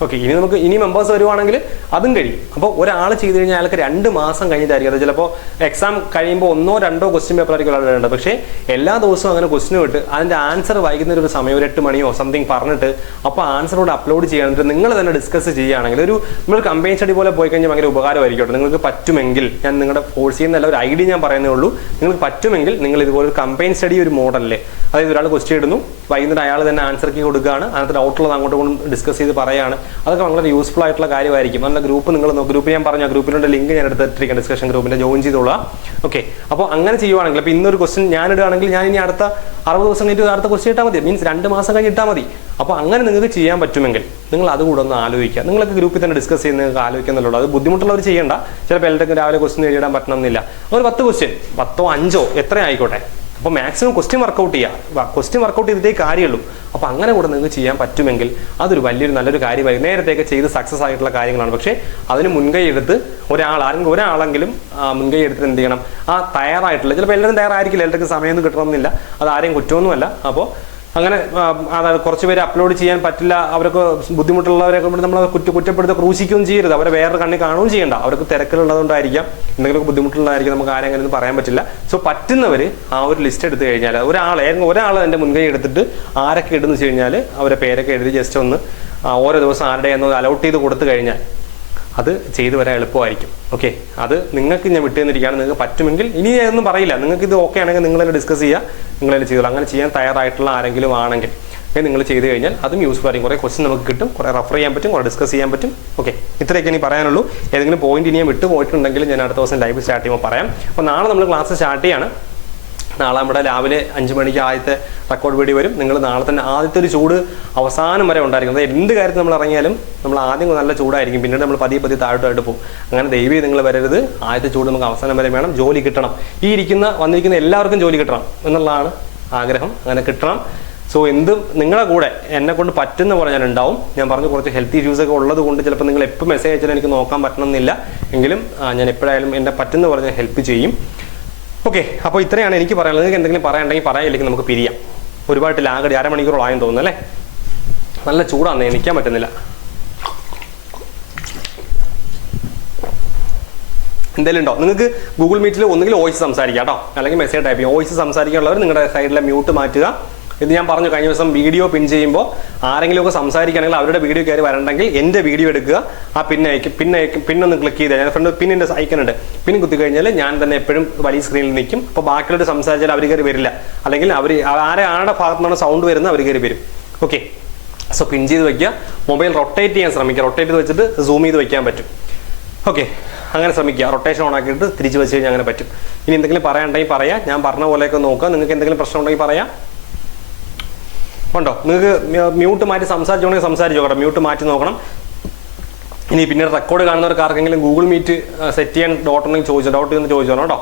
ഓക്കെ. ഇനി മെമ്പേഴ്സ് വരുവാണെങ്കിൽ അതും കഴിയും. അപ്പോൾ ഒരാൾ ചെയ്ത് കഴിഞ്ഞാൽ അയാൾക്ക് 2 മാസം കഴിഞ്ഞിട്ടായിരിക്കും. അത് ചിലപ്പോൾ എക്സാം കഴിയുമ്പോൾ 1-2 ക്വസ്റ്റ്യൻ പേപ്പർ ആയിരിക്കും ഒരാൾ വേണ്ടത്. പക്ഷേ എല്ലാ ദിവസവും അങ്ങനെ ക്വസ്റ്റ്യൻ വിട്ട് അതിൻ്റെ ആൻസർ വൈകുന്നേരം ഒരു സമയം, ഒരു 8 മണിയോ സംതിങ് പറഞ്ഞിട്ട് അപ്പോൾ ആൻസറോട് അപ്ലോഡ് ചെയ്യാനായിട്ട് നിങ്ങൾ തന്നെ ഡിസ്കസ് ചെയ്യുകയാണെങ്കിൽ, നമ്മൾ കമ്പൈൻ സ്റ്റഡി പോലെ പോയി കഴിഞ്ഞാൽ ഭയങ്കര ഉപകാരമായിരിക്കും. നിങ്ങൾക്ക് പറ്റുമെങ്കിൽ, ഞാൻ നിങ്ങളുടെ ഫോഴ്സ് ചെയ്യുന്നല്ല, ഒരു ഐഡിയ ഞാൻ പറയുന്നേ ഉള്ളൂ. നിങ്ങൾക്ക് പറ്റുമെങ്കിൽ നിങ്ങൾ ഇതുപോലെ ഒരു കമ്പൈൻ സ്റ്റഡി ഒരു മോഡലിൽ, അതായത് ഒരാൾ ക്വസ്റ്റ്യൻ ഇടുന്നു, വൈകുന്നേരം അയാൾ തന്നെ ആൻസർ കീ കൊടുക്കുകയാണ്, അതിനകത്ത് ഡൗട്ടുള്ളത് അങ്ങോട്ടും ഡിസ്കസ് ചെയ്ത് പറയുകയാണ്. അതൊക്കെ വളരെ യൂസ്ഫുൾ ആയിട്ടുള്ള കാര്യമായിരിക്കും. നല്ല ഗ്രൂപ്പ് നിങ്ങൾ ഗ്രൂപ്പ് ഞാൻ പറഞ്ഞ ഗ്രൂപ്പിൻ്റെ ലിങ്ക് ഞാൻ എടുത്തിരിക്കാം, ഡിസ്കഷൻ ഗ്രൂപ്പിൻ്റെ ജോയിൻ ചെയ്തോളാം. ഓക്കെ. അപ്പോൾ അങ്ങനെ ചെയ്യുവാണെങ്കിൽ, അപ്പോൾ ഇന്നൊരു ക്വസ്റ്റ്യൻ ഞാൻ ഇടുകയാണെങ്കിൽ ഞാൻ ഇനി അടുത്ത 60 ദിവസം കഴിഞ്ഞിട്ട് അടുത്ത ക്വസ്റ്റ്യൻ ഇട്ടാൽ മതി, മീൻസ് 2 മാസം കഴിഞ്ഞ് ഇട്ടാൽ മതി. അപ്പോൾ അങ്ങനെ നിങ്ങൾക്ക് ചെയ്യാൻ പറ്റുമെങ്കിൽ നിങ്ങൾ അതുകൂടെ ഒന്ന് ആലോചിക്കുക. നിങ്ങൾക്ക് ഗ്രൂപ്പിൽ തന്നെ ഡിസ്കസ് ചെയ്യുന്ന നിങ്ങൾക്ക് ആലോചിക്കുന്നുള്ളൂ. അത് ബുദ്ധിമുട്ടുള്ളവർ ചെയ്യേണ്ട. ചിലപ്പോൾ എല്ലാവർക്കും രാവിലെ ക്വസ്റ്റ്യൻ എഴുതാൻ പറ്റണമെന്നില്ല. ഒരു 10 ക്വസ്റ്റ്യൻ 10ഓ 5ഓ എത്ര ആയിക്കോട്ടെ. അപ്പോൾ മാക്സിമം ക്വസ്റ്റ്യൻ വർക്കൗട്ട് ചെയ്യുക. ക്വസ്റ്റ്യൻ വർക്കൗട്ട് ചെയ്തിട്ടേ കാര്യമുള്ളൂ. അപ്പോൾ അങ്ങനെ കൂടെ നിങ്ങൾക്ക് ചെയ്യാൻ പറ്റുമെങ്കിൽ അതൊരു നല്ലൊരു കാര്യമായി. നേരത്തെയൊക്കെ ചെയ്ത് സക്സസ് ആയിട്ടുള്ള കാര്യങ്ങളാണ്. പക്ഷേ അതിന് മുൻകൈ എടുത്ത് ഒരാളെങ്കിലും മുൻകൈ എടുത്തിട്ട് എന്ത് ചെയ്യണം, തയ്യാറായിട്ടുള്ള, ചിലപ്പോൾ എല്ലാവരും തയ്യാറായിരിക്കില്ല, എല്ലാവർക്കും സമയമൊന്നും കിട്ടണമെന്നില്ല, അത് ആരെയും കുറ്റമൊന്നുമല്ല. അപ്പോൾ അങ്ങനെ അതായത് കുറച്ച് പേര് അപ്ലോഡ് ചെയ്യാൻ പറ്റില്ല, അവർക്ക് ബുദ്ധിമുട്ടുള്ളവരെ നമ്മൾ കുറ്റപ്പെടുത്ത ക്രൂശിക്കുകയും ചെയ്യരുത്. അവരെ വേറെ കണ്ണിൽ കാണുകയും ചെയ്യണ്ട. അവർക്ക് തിരക്കിലുള്ളതുകൊണ്ടായിരിക്കാം, എന്തെങ്കിലും ബുദ്ധിമുട്ടുള്ളതായിരിക്കും, നമുക്ക് ആരെങ്കിലും പറയാൻ പറ്റില്ല. സോ പറ്റുന്നവർ ആ ഒരു ലിസ്റ്റ് എടുത്തു കഴിഞ്ഞാൽ, ഒരാൾ എൻ്റെ മുൻകൈ എടുത്തിട്ട് ആരൊക്കെ ഇടുന്നു വെച്ച് കഴിഞ്ഞാൽ അവരെ പേരൊക്കെ എഴുതി ജസ്റ്റ് ഒന്ന് ഓരോ ദിവസം ആരുടെ എന്ന് അലൗട്ട് ചെയ്ത് കൊടുത്തു കഴിഞ്ഞാൽ അത് ചെയ്തു വരാൻ എളുപ്പമായിരിക്കും. ഓക്കെ. അത് നിങ്ങൾക്ക് ഞാൻ വിട്ടു തന്നിരിക്കുകയാണ്. നിങ്ങൾക്ക് പറ്റുമെങ്കിൽ, ഇനി ഒന്നും പറയില്ല, നിങ്ങൾക്ക് ഇത് ഓക്കെ ആണെങ്കിൽ നിങ്ങൾ തന്നെ ഡിസ്കസ് ചെയ്യുക, നിങ്ങൾ തന്നെ ചെയ്തോളൂ. അങ്ങനെ ചെയ്യാൻ തയ്യാറായിട്ടുള്ള ആരെങ്കിലും ആണെങ്കിൽ നിങ്ങൾ ചെയ്ത് കഴിഞ്ഞാൽ അതും യൂസ്ഫുൾ ആയിരിക്കും. കുറേ ക്വസ്റ്റ്യൻ നമുക്ക് കിട്ടും, കുറേ റെഫർ ചെയ്യാൻ പറ്റും, കുറേ ഡിസ്കസ് ചെയ്യാൻ പറ്റും. ഓക്കെ. ഇത്രയൊക്കെ ഇനി പറയാനുള്ളൂ. ഏതെങ്കിലും പോയിന്റ് ഇനി ഞാൻ വിട്ടു പോയിട്ടുണ്ടെങ്കിൽ ഞാൻ അടുത്ത ദിവസം ലൈവ് സ്റ്റാർട്ട് ചെയ്യുമ്പോൾ പറയാം. അപ്പോൾ നാളെ നമ്മൾ ക്ലാസ് സ്റ്റാർട്ട് ചെയ്യാണ്. നാളെ നമ്മുടെ രാവിലെ 5 മണിക്ക് ആദ്യത്തെ റെക്കോർഡ് വീഡിയോ വരും. നിങ്ങൾ നാളെ തന്നെ ആദ്യത്തെ ഒരു ചൂട് അവസാനം വരെ ഉണ്ടായിരിക്കും. അതായത് എന്ത് കാര്യത്തിൽ നമ്മൾ ഇറങ്ങിയാലും നമ്മൾ ആദ്യം നല്ല ചൂടായിരിക്കും, പിന്നീട് നമ്മൾ പതിയെ താഴോട്ടായിട്ട് പോകും. അങ്ങനെ ദയവായി നിങ്ങൾ വരരുത്. ആദ്യത്തെ ചൂട് നമുക്ക് അവസാനം വരെ വേണം. ജോലി കിട്ടണം. ഈ വന്നിരിക്കുന്ന എല്ലാവർക്കും ജോലി കിട്ടണം എന്നുള്ളതാണ് ആഗ്രഹം. അങ്ങനെ കിട്ടണം. സോ എന്തും നിങ്ങളെ കൂടെ എന്നെ കൊണ്ട് പറ്റുന്ന പോലെ ഞാൻ ഉണ്ടാവും. ഞാൻ പറഞ്ഞു കുറച്ച് ഹെൽത്ത് ഇഷ്യൂസ് ഒക്കെ ഉള്ളത് കൊണ്ട് ചിലപ്പോൾ നിങ്ങൾ എപ്പോൾ മെസ്സേജ് അയച്ചാലും എനിക്ക് നോക്കാൻ പറ്റണമെന്നില്ല. എങ്കിലും ഞാൻ എപ്പോഴായാലും എന്നെ പറ്റുന്ന പോലെ ഞാൻ ഹെൽപ്പ് ചെയ്യും. ഓക്കെ, അപ്പോൾ ഇത്രയാണ് എനിക്ക് പറയാനുള്ളത്. നിങ്ങൾക്ക് എന്തെങ്കിലും പറയാനുണ്ടെങ്കിൽ പറയാനില്ലെങ്കിൽ നമുക്ക് പിരിയാം. ഒരുപാട് ലാഗടി 1/2 മണിക്കൂറോളായെന്ന് തോന്നുന്നു അല്ലേ? നല്ല ചൂടാണ്, എനിക്കാൻ പറ്റുന്നില്ല. എന്തെങ്കിലും ഉണ്ടോ നിങ്ങൾക്ക്? ഗൂഗിൾ മീറ്റിൽ ഒന്നുകിൽ വോയിസ് സംസാരിക്കാം കേട്ടോ, അല്ലെങ്കിൽ മെസ്സേജ് ടൈപ്പ് ചെയ്യും. വോയിസ് സംസാരിക്കാനുള്ളവർ നിങ്ങളുടെ സൈഡിലെ മ്യൂട്ട് മാറ്റുക. ഇത് ഞാൻ പറഞ്ഞു കഴിഞ്ഞ ദിവസം വീഡിയോ പിൻ ചെയ്യുമ്പോൾ ആരെങ്കിലും ഒക്കെ സംസാരിക്കുകയാണെങ്കിൽ അവരുടെ വീഡിയോ കയറി വരണമെങ്കിൽ എൻ്റെ വീഡിയോ എടുക്കുക, ആ പിന്നൊന്ന് ക്ലിക്ക് ചെയ്ത് ഞാൻ ഫ്രണ്ട് പിന്നിൻ്റെ ഐക്കനുണ്ട്, പിൻ കുത്തി കഴിഞ്ഞാൽ ഞാൻ തന്നെ എപ്പോഴും വലിയ സ്ക്രീനിൽ നിൽക്കും. അപ്പോൾ ബാക്കിയോട് സംസാരിച്ചാൽ അവർ കയറി വരില്ല, അല്ലെങ്കിൽ ആരുടെ ഭാഗത്തു നിന്നാണ് സൗണ്ട് വരുന്നത് അവർ കയറി വരും. ഓക്കെ, സോ പിൻ ചെയ്ത് വയ്ക്കുക. മൊബൈൽ റൊട്ടേറ്റ് ചെയ്യാൻ ശ്രമിക്കുക. റൊട്ടേറ്റ് ചെയ്ത് വെച്ചിട്ട് സൂം ചെയ്ത് വയ്ക്കാൻ പറ്റും. ഓക്കെ, അങ്ങനെ ശ്രമിക്കുക. റൊട്ടേഷൻ ഓൺ ആക്കിയിട്ട് തിരിച്ച് വെച്ച് കഴിഞ്ഞാൽ അങ്ങനെ പറ്റും. ഇനി എന്തെങ്കിലും പറയാനുണ്ടെങ്കിൽ പറയാം. ഞാൻ പറഞ്ഞ പോലെയൊക്കെ നോക്കുക. നിങ്ങൾക്ക് എന്തെങ്കിലും പ്രശ്നം ഉണ്ടെങ്കിൽ പറയാം. ഉണ്ടോ? നിങ്ങൾക്ക് മ്യൂട്ട് മാറ്റി സംസാരിച്ചോണെങ്കിൽ സംസാരിച്ചോ കേട്ടോ. മ്യൂട്ട് മാറ്റി നോക്കണം. ഇനി പിന്നീട് റെക്കോർഡ് കാണുന്നവർക്ക് ആർക്കെങ്കിലും ഗൂഗിൾ മീറ്റ് സെറ്റ് ചെയ്യാൻ ഡൗട്ട് ചെയ്യുന്ന ചോദിച്ചോളാം കേട്ടോ.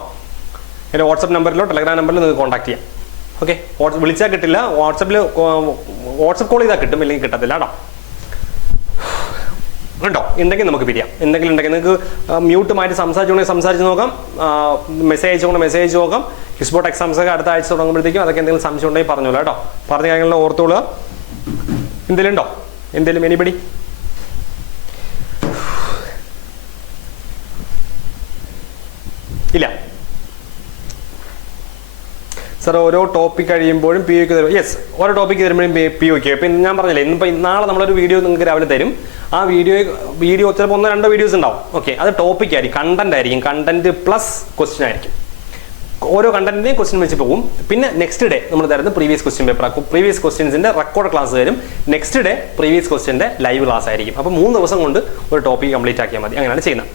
എൻ്റെ വാട്സപ്പ് നമ്പറിലോ ടെലഗ്രാം നമ്പറിലോ നിങ്ങൾക്ക് കോൺടാക്ട് ചെയ്യാം. ഓക്കെ, വിളിച്ചാൽ കിട്ടില്ല, വാട്സപ്പ് കോൾ ചെയ്താൽ കിട്ടും, ഇല്ലെങ്കിൽ കിട്ടത്തില്ല കേട്ടോ. ഉണ്ടോ? ഉണ്ടെങ്കിൽ നമുക്ക് പിരിയാം. എന്തെങ്കിലും ഉണ്ടെങ്കിൽ നിങ്ങൾക്ക് മ്യൂട്ട് മാറ്റി സംസാരിച്ചോണെങ്കിൽ സംസാരിച്ച് നോക്കാം. മെസ്സേജ് അയച്ചു നോക്കാം. ഹിസ്ബോട്ട് എക്സാംസ് ഒക്കെ അടുത്ത ആഴ്ച തുടങ്ങുമ്പോഴത്തേക്കും അതൊക്കെ എന്തെങ്കിലും സംശയം ഉണ്ടെങ്കിൽ പറഞ്ഞോളൂ കേട്ടോ. പറഞ്ഞ കാര്യങ്ങളിൽ ഓർത്തോളുക. എന്തെങ്കിലും ഉണ്ടോ? എന്തെങ്കിലും എനിബഡി? ഇല്ല സാർ, ഓരോ ടോപ്പിക് കഴിയുമ്പോഴും പി ഒക്ക് തരും. യെസ്, ഓരോ ടോപ്പിക്ക് തരുമ്പോഴും പി ഒക്ക്. ഇപ്പം ഞാൻ പറഞ്ഞില്ലേ, ഇന്നിപ്പോൾ നാളെ നമ്മളൊരു വീഡിയോ നിങ്ങൾക്ക് രാവിലെ തരും. ആ വീഡിയോ ചിലപ്പോൾ 1-2 വീഡിയോസ് ഉണ്ടാവും. ഓക്കെ, അത് ടോപ്പിക് ആയിരിക്കും, കണ്ടന്റ് ആയിരിക്കും. കണ്ടന്റ് പ്ലസ് ക്വസ്റ്റ്യൻ ആയിരിക്കും. ഓരോ കണ്ടന്റിനെയും ക്വസ്റ്റ്യൻ വെച്ച് പോകും. പിന്നെ നെക്സ്റ്റ് ഡേ നമ്മൾ തരുന്ന പ്രീവിയസ് ക്വസ്റ്റ്യൻ പേപ്പർ, പ്രീവിയസ് ക്വസ്റ്റ്യൻസിന്റെ റെക്കോർഡ് ക്ലാസ് തരും. നെക്സ്റ്റ് ഡേ പ്രീവിയസ് ക്വസ്റ്റ്യന്റെ ലൈവ് ക്ലാസ് ആയിരിക്കും. അപ്പോൾ 3 ദിവസം കൊണ്ട് ഒരു ടോപ്പിക് കംപ്ലീറ്റ് ആക്കിയാൽ മതി. അങ്ങനെയാണ് ചെയ്യുന്നത്.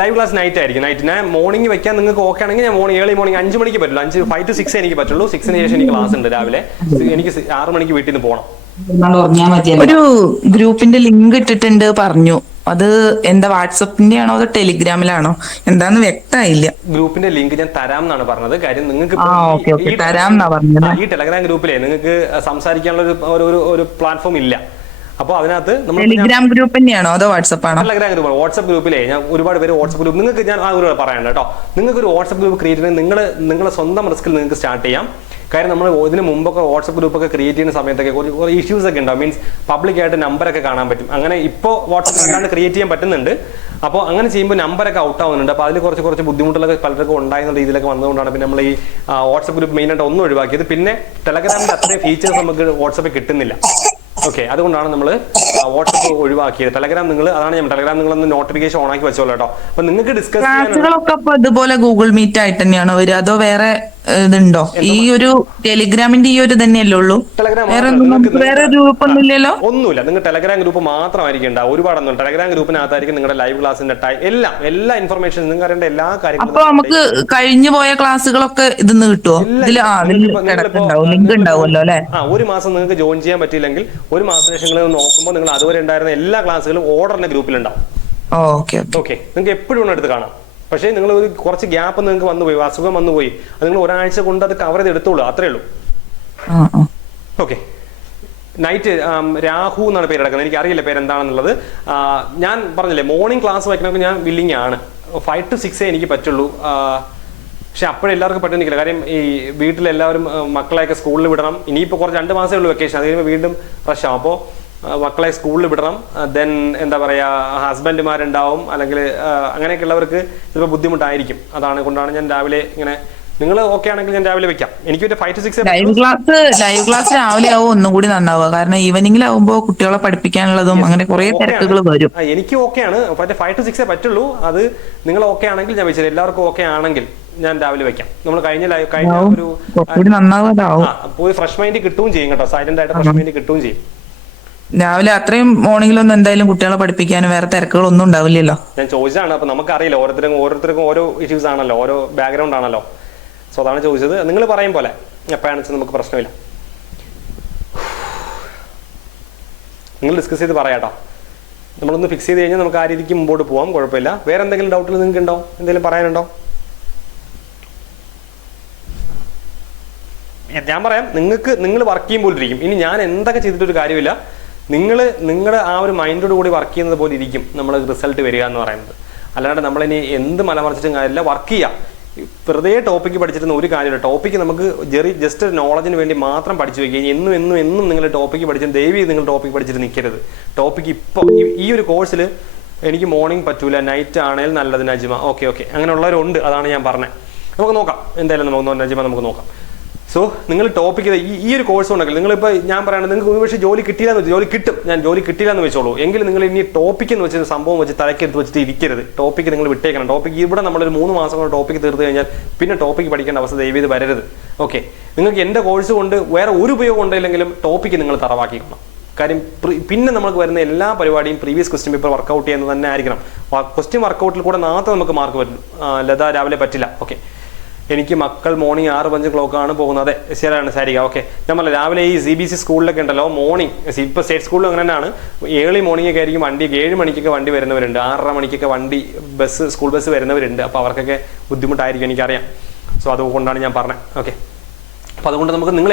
ലൈവ് ക്ലാസ് നൈറ്റ് ആയിരിക്കും. ഞാൻ മോർണിംഗ് വെക്കാൻ നിങ്ങൾക്ക് ഓക്കെ ആണെങ്കിൽ ഞാൻ ഏർലി മോർണിംഗ് 5 മണിക്ക് പറ്റില്ല. 5 to 6 എനിക്ക് പറ്റുള്ളൂ. 6-ന് ശേഷം എനിക്ക് ക്ലാസ് ഉണ്ട് രാവിലെ. എനിക്ക് 6 മണിക്ക് വീട്ടിൽ നിന്ന് പോകണം. ഒരു ഗ്രൂപ്പിന്റെ ലിങ്ക് ഇട്ടിട്ടുണ്ട് പറഞ്ഞു. അത് എന്താ, വാട്സപ്പിന്റെ ആണോ അതോ ടെലിഗ്രാമിലാണോ എന്താന്ന് വ്യക്തമായില്ല. ഗ്രൂപ്പിന്റെ ലിങ്ക് ഞാൻ തരാം എന്നാണ് പറഞ്ഞത്. കാര്യം നിങ്ങൾക്ക് ഈ ടെലഗ്രാം ഗ്രൂപ്പിലെ നിങ്ങൾക്ക് സംസാരിക്കാനുള്ള ഒരു പ്ലാറ്റ്ഫോം ഇല്ല. അപ്പോൾ അതിനകത്ത് ടെലിഗ്രാം ഗ്രൂപ്പ് തന്നെയാണോ അതോ വാട്സപ്പ് ആണോ? ടെലഗ്രാം ഗ്രൂപ്പ്, വാട്സപ്പ് ഗ്രൂപ്പിലെ ഞാൻ ഒരുപാട് പേര് വാട്സപ്പ് ഗ്രൂപ്പ്, നിങ്ങൾക്ക് ഞാൻ ആ ഒരു പറയണ്ട കേട്ടോ. നിങ്ങൾക്ക് ഒരു വാട്സപ്പ് ഗ്രൂപ്പ് ക്രിയേറ്റ് ചെയ്ത് നിങ്ങളെ സ്വന്തം റിസ്കിൽ നിങ്ങൾക്ക് സ്റ്റാർട്ട് ചെയ്യാം. കാര്യം നമ്മൾ ഇതിന് മുമ്പൊക്കെ വാട്സപ്പ് ഗ്രൂപ്പൊക്കെ ക്രിയേറ്റ് ചെയ്യുന്ന സമയത്തൊക്കെ കുറേ ഇഷ്യൂസ് ഒക്കെ ഉണ്ടാവും. മീൻസ് പബ്ലിക്കായിട്ട് നമ്പറൊക്കെ കാണാൻ പറ്റും. അങ്ങനെ ഇപ്പോൾ വാട്സപ്പ് അല്ലാണ്ട് ക്രിയേറ്റ് ചെയ്യാൻ പറ്റുന്നുണ്ട്. അപ്പോൾ അങ്ങനെ ചെയ്യുമ്പോൾ നമ്പറൊക്കെ ഔട്ട് ആവുന്നുണ്ട്. അപ്പോൾ അതിൽ കുറച്ച് ബുദ്ധിമുട്ടുകളൊക്കെ പലർക്കും ഉണ്ടായിരുന്ന രീതിയിലൊക്കെ വന്നതുകൊണ്ടാണ് പിന്നെ നമ്മൾ ഈ വാട്സപ്പ് ഗ്രൂപ്പ് മെയിനായിട്ട് ഒന്നും ഒഴിവാക്കിയത്. പിന്നെ ടെലഗ്രാമിൻ്റെ അത്രയും ഫീച്ചേഴ്സ് നമുക്ക് വാട്സപ്പിൽ കിട്ടുന്നില്ല. ഓക്കെ, അതുകൊണ്ടാണ് നമ്മൾ വാട്സപ്പ് ഒഴിവാക്കിയത്. ടെലഗ്രാം നിങ്ങളൊന്ന് നോട്ടിഫിക്കേഷൻ ഓൺ ആക്കി വെച്ചോളൂ കേട്ടോ. അപ്പൊ നിങ്ങൾക്ക് ഡിസ്കസ് ക്ലാസുകളൊക്കെ ഇതുപോലെ ഗൂഗിൾ മീറ്റ് ആയിട്ട് തന്നെയാണോ വരിക അതോ വേറെ ഇതുണ്ടോ? ഈ ഒരു ടെലിഗ്രാമിന്റെ ഈ ഒരു തന്നെയല്ലേ ഉള്ളൂ? വേറെ ഗ്രൂപ്പ് ഒന്നും ഇല്ലല്ലോ? ഒന്നുമില്ല. നിങ്ങൾ ടെലഗ്രാം ഗ്രൂപ്പ് മാത്രമായിരിക്കും ഉണ്ടാവും. ഒരുപാടൊന്നും ടെലഗ്രാം ഗ്രൂപ്പിനകത്തായിരിക്കും നിങ്ങളുടെ ലൈവ് ക്ലാസിന്റെ ടൈം, എല്ലാ ഇൻഫർമേഷൻ നിങ്ങൾക്ക് അറിയേണ്ട എല്ലാ കാര്യങ്ങളും. അപ്പൊ നമുക്ക് കഴിഞ്ഞു പോയ ക്ലാസ്സുകളൊക്കെ ഇതിന്ന് കിട്ടുമോ? ലിങ്ക് ഉണ്ടാവുമല്ലോ അല്ലെ? ഒരു മാസം നിങ്ങൾക്ക് ജോയിൻ ചെയ്യാൻ പറ്റിയില്ലെങ്കിൽ 1 മാസത്തിന് ശേഷം നിങ്ങൾ നോക്കുമ്പോൾ നിങ്ങൾ അതുവരെ ഉണ്ടായിരുന്ന എല്ലാ ക്ലാസ്സുകളും ഓർഡറിന്റെ ഗ്രൂപ്പിലുണ്ടാവും. ഓക്കെ, നിങ്ങൾക്ക് എപ്പോഴും എടുത്ത് കാണാം. പക്ഷേ നിങ്ങൾ ഒരു കുറച്ച് ഗ്യാപ്പ് നിങ്ങൾക്ക് വന്നുപോയി, അസുഖം വന്നുപോയി, അത് നിങ്ങൾ ഒരാഴ്ച കൊണ്ട് അത് കവർ ചെയ്ത് എടുത്തോളൂ, അത്രേ ഉള്ളൂ. ഓക്കെ, നൈറ്റ് രാഹു എന്നാണ് പേര് കിടക്കുന്നത്. എനിക്ക് അറിയില്ല പേരെന്താണെന്നുള്ളത്. ഞാൻ പറഞ്ഞില്ലേ, മോർണിംഗ് ക്ലാസ് വയ്ക്കണമെങ്കിൽ ഞാൻ വില്ലിങ് ആണ്. 5 to 6 എനിക്ക് പറ്റുള്ളൂ. പക്ഷെ അപ്പോഴെല്ലാവർക്കും പറ്റുന്നില്ല. കാര്യം ഈ വീട്ടിലെല്ലാവരും മക്കളെയൊക്കെ സ്കൂളിൽ വിടണം. ഇനിയിപ്പോൾ കുറച്ച് 2 മാസമേ ഉള്ളൂ വെക്കേഷൻ. അത് കഴിയുമ്പോൾ വീണ്ടും റഷാവും. അപ്പോൾ മക്കളെ സ്കൂളിൽ വിടണം. ദെൻ എന്താ പറയുക, ഹസ്ബൻഡുമാരുണ്ടാവും, അല്ലെങ്കിൽ അങ്ങനെയൊക്കെ ഉള്ളവർക്ക് ചിലപ്പോൾ ബുദ്ധിമുട്ടായിരിക്കും. കൊണ്ടാണ് ഞാൻ രാവിലെ ഇങ്ങനെ, നിങ്ങൾ ഓക്കെ ആണെങ്കിൽ ഞാൻ രാവിലെ വെക്കാം. എനിക്ക് 5 to 6 ലൈവ് ക്ലാസ് രാവിലെ ആവും ഒന്നും കൂടി നന്നാവുക. കാരണം ഈവനിങ്ങിലാവുമ്പോൾ കുട്ടികളെ പഠിപ്പിക്കാനുള്ളതും അങ്ങനെ കുറെ തിരക്കുകൾ വരും. എനിക്ക് ഓക്കെയാണ്. 5 to 6 പറ്റുള്ളൂ. അത് നിങ്ങൾ ഓക്കെ ആണെങ്കിൽ ഞാൻ വെച്ചത്, എല്ലാവർക്കും ഓക്കെ ആണെങ്കിൽ ഞാൻ രാവിലെ വെക്കാം. നമ്മൾ കഴിഞ്ഞ ഒരു ഫ്രഷ് മൈൻഡ് കിട്ടുകയും ചെയ്യും കേട്ടോ. സൈലന്റ് ആയിട്ട് ഫ്രഷ് മൈൻഡ് കിട്ടുകയും ചെയ്യും. രാവിലെ അത്രയും മോർണിംഗിലൊന്നും എന്തായാലും കുട്ടികളെ പഠിപ്പിക്കാനും വേറെ തിരക്കുകളൊന്നും ഉണ്ടാവില്ലല്ലോ. ഞാൻ ചോദിച്ചാണ്. അപ്പൊ നമുക്കറിയില്ല, ഓരോരുത്തർക്കും ഓരോ ഇഷ്യൂസ് ആണല്ലോ, ഓരോ ബാക്ക്ഗ്രൗണ്ട് ആണല്ലോ. സോ അതാണ് ചോദിച്ചത്. നിങ്ങൾ പറയും പോലെ എപ്പോഴാണെന്ന് വെച്ചാൽ നമുക്ക് പ്രശ്നമില്ല, നിങ്ങൾ ഡിസ്കസ് ചെയ്ത് പറയാട്ടോ. നമ്മളൊന്ന് ഫിക്സ് ചെയ്ത് കഴിഞ്ഞാൽ നമുക്ക് ആ രീതിക്ക് മുമ്പോട്ട് പോകാം, കുഴപ്പമില്ല. വേറെ എന്തെങ്കിലും ഡൗട്ടിൽ നിങ്ങൾക്ക് ഉണ്ടോ, എന്തെങ്കിലും പറയാനുണ്ടോ? ഞാൻ പറയാം, നിങ്ങൾ വർക്ക് ചെയ്യുമ്പോൾ ഇരിക്കും. ഇനി ഞാൻ എന്തൊക്കെ ചെയ്തിട്ടൊരു കാര്യമില്ല, നിങ്ങളുടെ ആ ഒരു മൈൻഡോട് കൂടി വർക്ക് ചെയ്യുന്നത് പോലെ ഇരിക്കും നമ്മൾ റിസൾട്ട് വരിക എന്ന് പറയുന്നത്. അല്ലാണ്ട് നമ്മളിനി എന്ത് മലമറിച്ചിട്ടും കാര്യമില്ല, വർക്ക് ചെയ്യാം. വെറുതെ ടോപ്പിക്ക് പഠിച്ചിരുന്ന ഒരു കാര്യമില്ല. ടോപ്പിക്ക് നമുക്ക് ജസ്റ്റ് ഒരു നോളജിന് വേണ്ടി മാത്രം പഠിച്ചു വയ്ക്കുക. എന്നും നിങ്ങൾ ടോപ്പിക്ക് പഠിച്ചിട്ട് ദയവ് നിങ്ങൾ ടോപ്പിക്ക് പഠിച്ചിട്ട് നിൽക്കരുത്. ടോപ്പിക്ക് ഇപ്പോൾ ഈ ഒരു കോഴ്സിൽ എനിക്ക് മോർണിംഗ് പറ്റൂല, നൈറ്റ് ആണെങ്കിൽ നല്ലത് നജിമ. ഓക്കെ അങ്ങനെയുള്ളവരുണ്ട്, അതാണ് ഞാൻ പറഞ്ഞത്. നമുക്ക് നോക്കാം, എന്തായാലും നമുക്ക് നജിമ നമുക്ക് നോക്കാം. സോ നിങ്ങൾ ടോപ്പിക്ക് ഈ ഒരു കോഴ്സ് ഉണ്ടെങ്കിൽ നിങ്ങളിപ്പോൾ ഞാൻ പറയുന്നത് നിങ്ങൾക്ക് ഒരുപക്ഷെ ജോലി കിട്ടിയില്ല എന്ന് ജോലി കിട്ടും, ഞാൻ ജോലി കിട്ടില്ല എന്ന് വെച്ചോളൂ. എങ്കിൽ നിങ്ങൾ ഇനി ടോപ്പിക്ക് എന്ന് വെച്ച സംഭവം വെച്ച് തലക്കെടുത്ത് വെച്ചിട്ട് ഇരിക്കരുത്. ടോപ്പിക്ക് നിങ്ങൾ വിട്ടേക്കണം. ടോപ്പിക്ക് ഇവിടെ നമ്മളൊരു 3 മാസം കൊണ്ട് ടോപ്പിക്ക് തീർത്ത് കഴിഞ്ഞാൽ പിന്നെ ടോപ്പിക്ക് പഠിക്കേണ്ട അവസ്ഥ ദയവേത് വരരുത്. ഓക്കെ, നിങ്ങൾക്ക് എൻ്റെ കോഴ്സ് കൊണ്ട് വേറെ ഒരു ഉപയോഗം ഉണ്ടെങ്കിലും ടോപ്പിക്ക് നിങ്ങൾ തറവാക്കിക്കണം. കാര്യം പിന്നെ നമുക്ക് വരുന്ന എല്ലാ പരിപാടിയും പ്രീവിയസ് ക്വസ്റ്റ്യൻ പേപ്പർ വർക്കൗട്ട് ചെയ്യുന്നത് തന്നെ ആയിരിക്കണം. ക്വസ്റ്റ്യൻ വർക്കൗട്ടിൽ കൂടെ മാത്രം നമുക്ക് മാർക്ക് വരും. ലത രാവിലെ പറ്റില്ല. ഓക്കെ, എനിക്ക് മക്കൾ മോർണിംഗ് 6-5 ക്ലോക്കാണ് പോകുന്നത്. അതെ ശരിയാണ് സാരിക. ഓക്കെ, നമ്മൾ രാവിലെ ഈ CBSE സ്കൂളിലൊക്കെ ഉണ്ടല്ലോ മോർണിംഗ്, ഇപ്പോൾ സ്റ്റേറ്റ് സ്കൂളിലും അങ്ങനെ തന്നെയാണ്. ഏർലി മോർണിംഗ് ഒക്കെ ആയിരിക്കും വണ്ടി. 7 മണിക്കൊക്കെ വണ്ടി വരുന്നവരുണ്ട്, 6:30 മണിക്കൊക്കെ സ്കൂൾ ബസ് വരുന്നവരുണ്ട്. അപ്പോൾ അവർക്കൊക്കെ ബുദ്ധിമുട്ടായിരിക്കും, എനിക്കറിയാം. സോ അതുകൊണ്ടാണ് ഞാൻ പറഞ്ഞത്. ഓക്കെ, അപ്പോൾ അതുകൊണ്ട് നമുക്ക് നിങ്ങൾ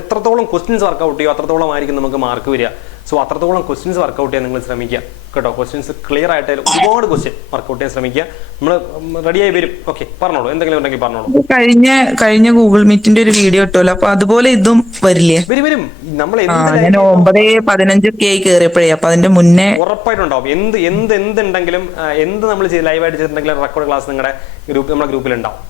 എത്രത്തോളം ക്വസ്റ്റ്യൻസ് വർക്കൗട്ട് ചെയ്യുമോ അത്രത്തോളം ആയിരിക്കും നമുക്ക് മാർക്ക് വരിക. സോ അത്രത്തോളം ക്വസ്റ്റ്യൻസ് വർക്കൗട്ട് ചെയ്യാൻ നിങ്ങൾ ശ്രമിക്കുക കേട്ടോ. ക്വസ്റ്റ്യൻസ് ക്ലിയർ ആയിട്ട് ഒരുപാട് ക്വസ്റ്റ്യൻ വർക്കൗട്ട് ചെയ്യാൻ ശ്രമിക്കുക. നമ്മൾ റെഡിയായി വരും. ഓക്കെ, പറഞ്ഞോളൂ, എന്തെങ്കിലും ഉണ്ടെങ്കിൽ പറഞ്ഞോളൂ. കഴിഞ്ഞ ഗൂഗിൾ മീറ്റിന്റെ ഒരു വീഡിയോ ഇട്ടല്ലോ, അപ്പൊ അതുപോലെ ഇതും വരില്ലേ? വരും. നമ്മൾ ഞാൻ 9:15 കയറിയപ്പോഴേ, അപ്പൊ അതിന്റെ മുന്നേ ഉറപ്പായിട്ടുണ്ടാവും. എന്തുണ്ടെങ്കിലും എന്ത് നമ്മൾ ലൈവായിട്ട് ചെയ്തിട്ടുണ്ടെങ്കിലും റെക്കോർഡ് ക്ലാസ് നമ്മുടെ ഗ്രൂപ്പിൽ ഉണ്ടാവും.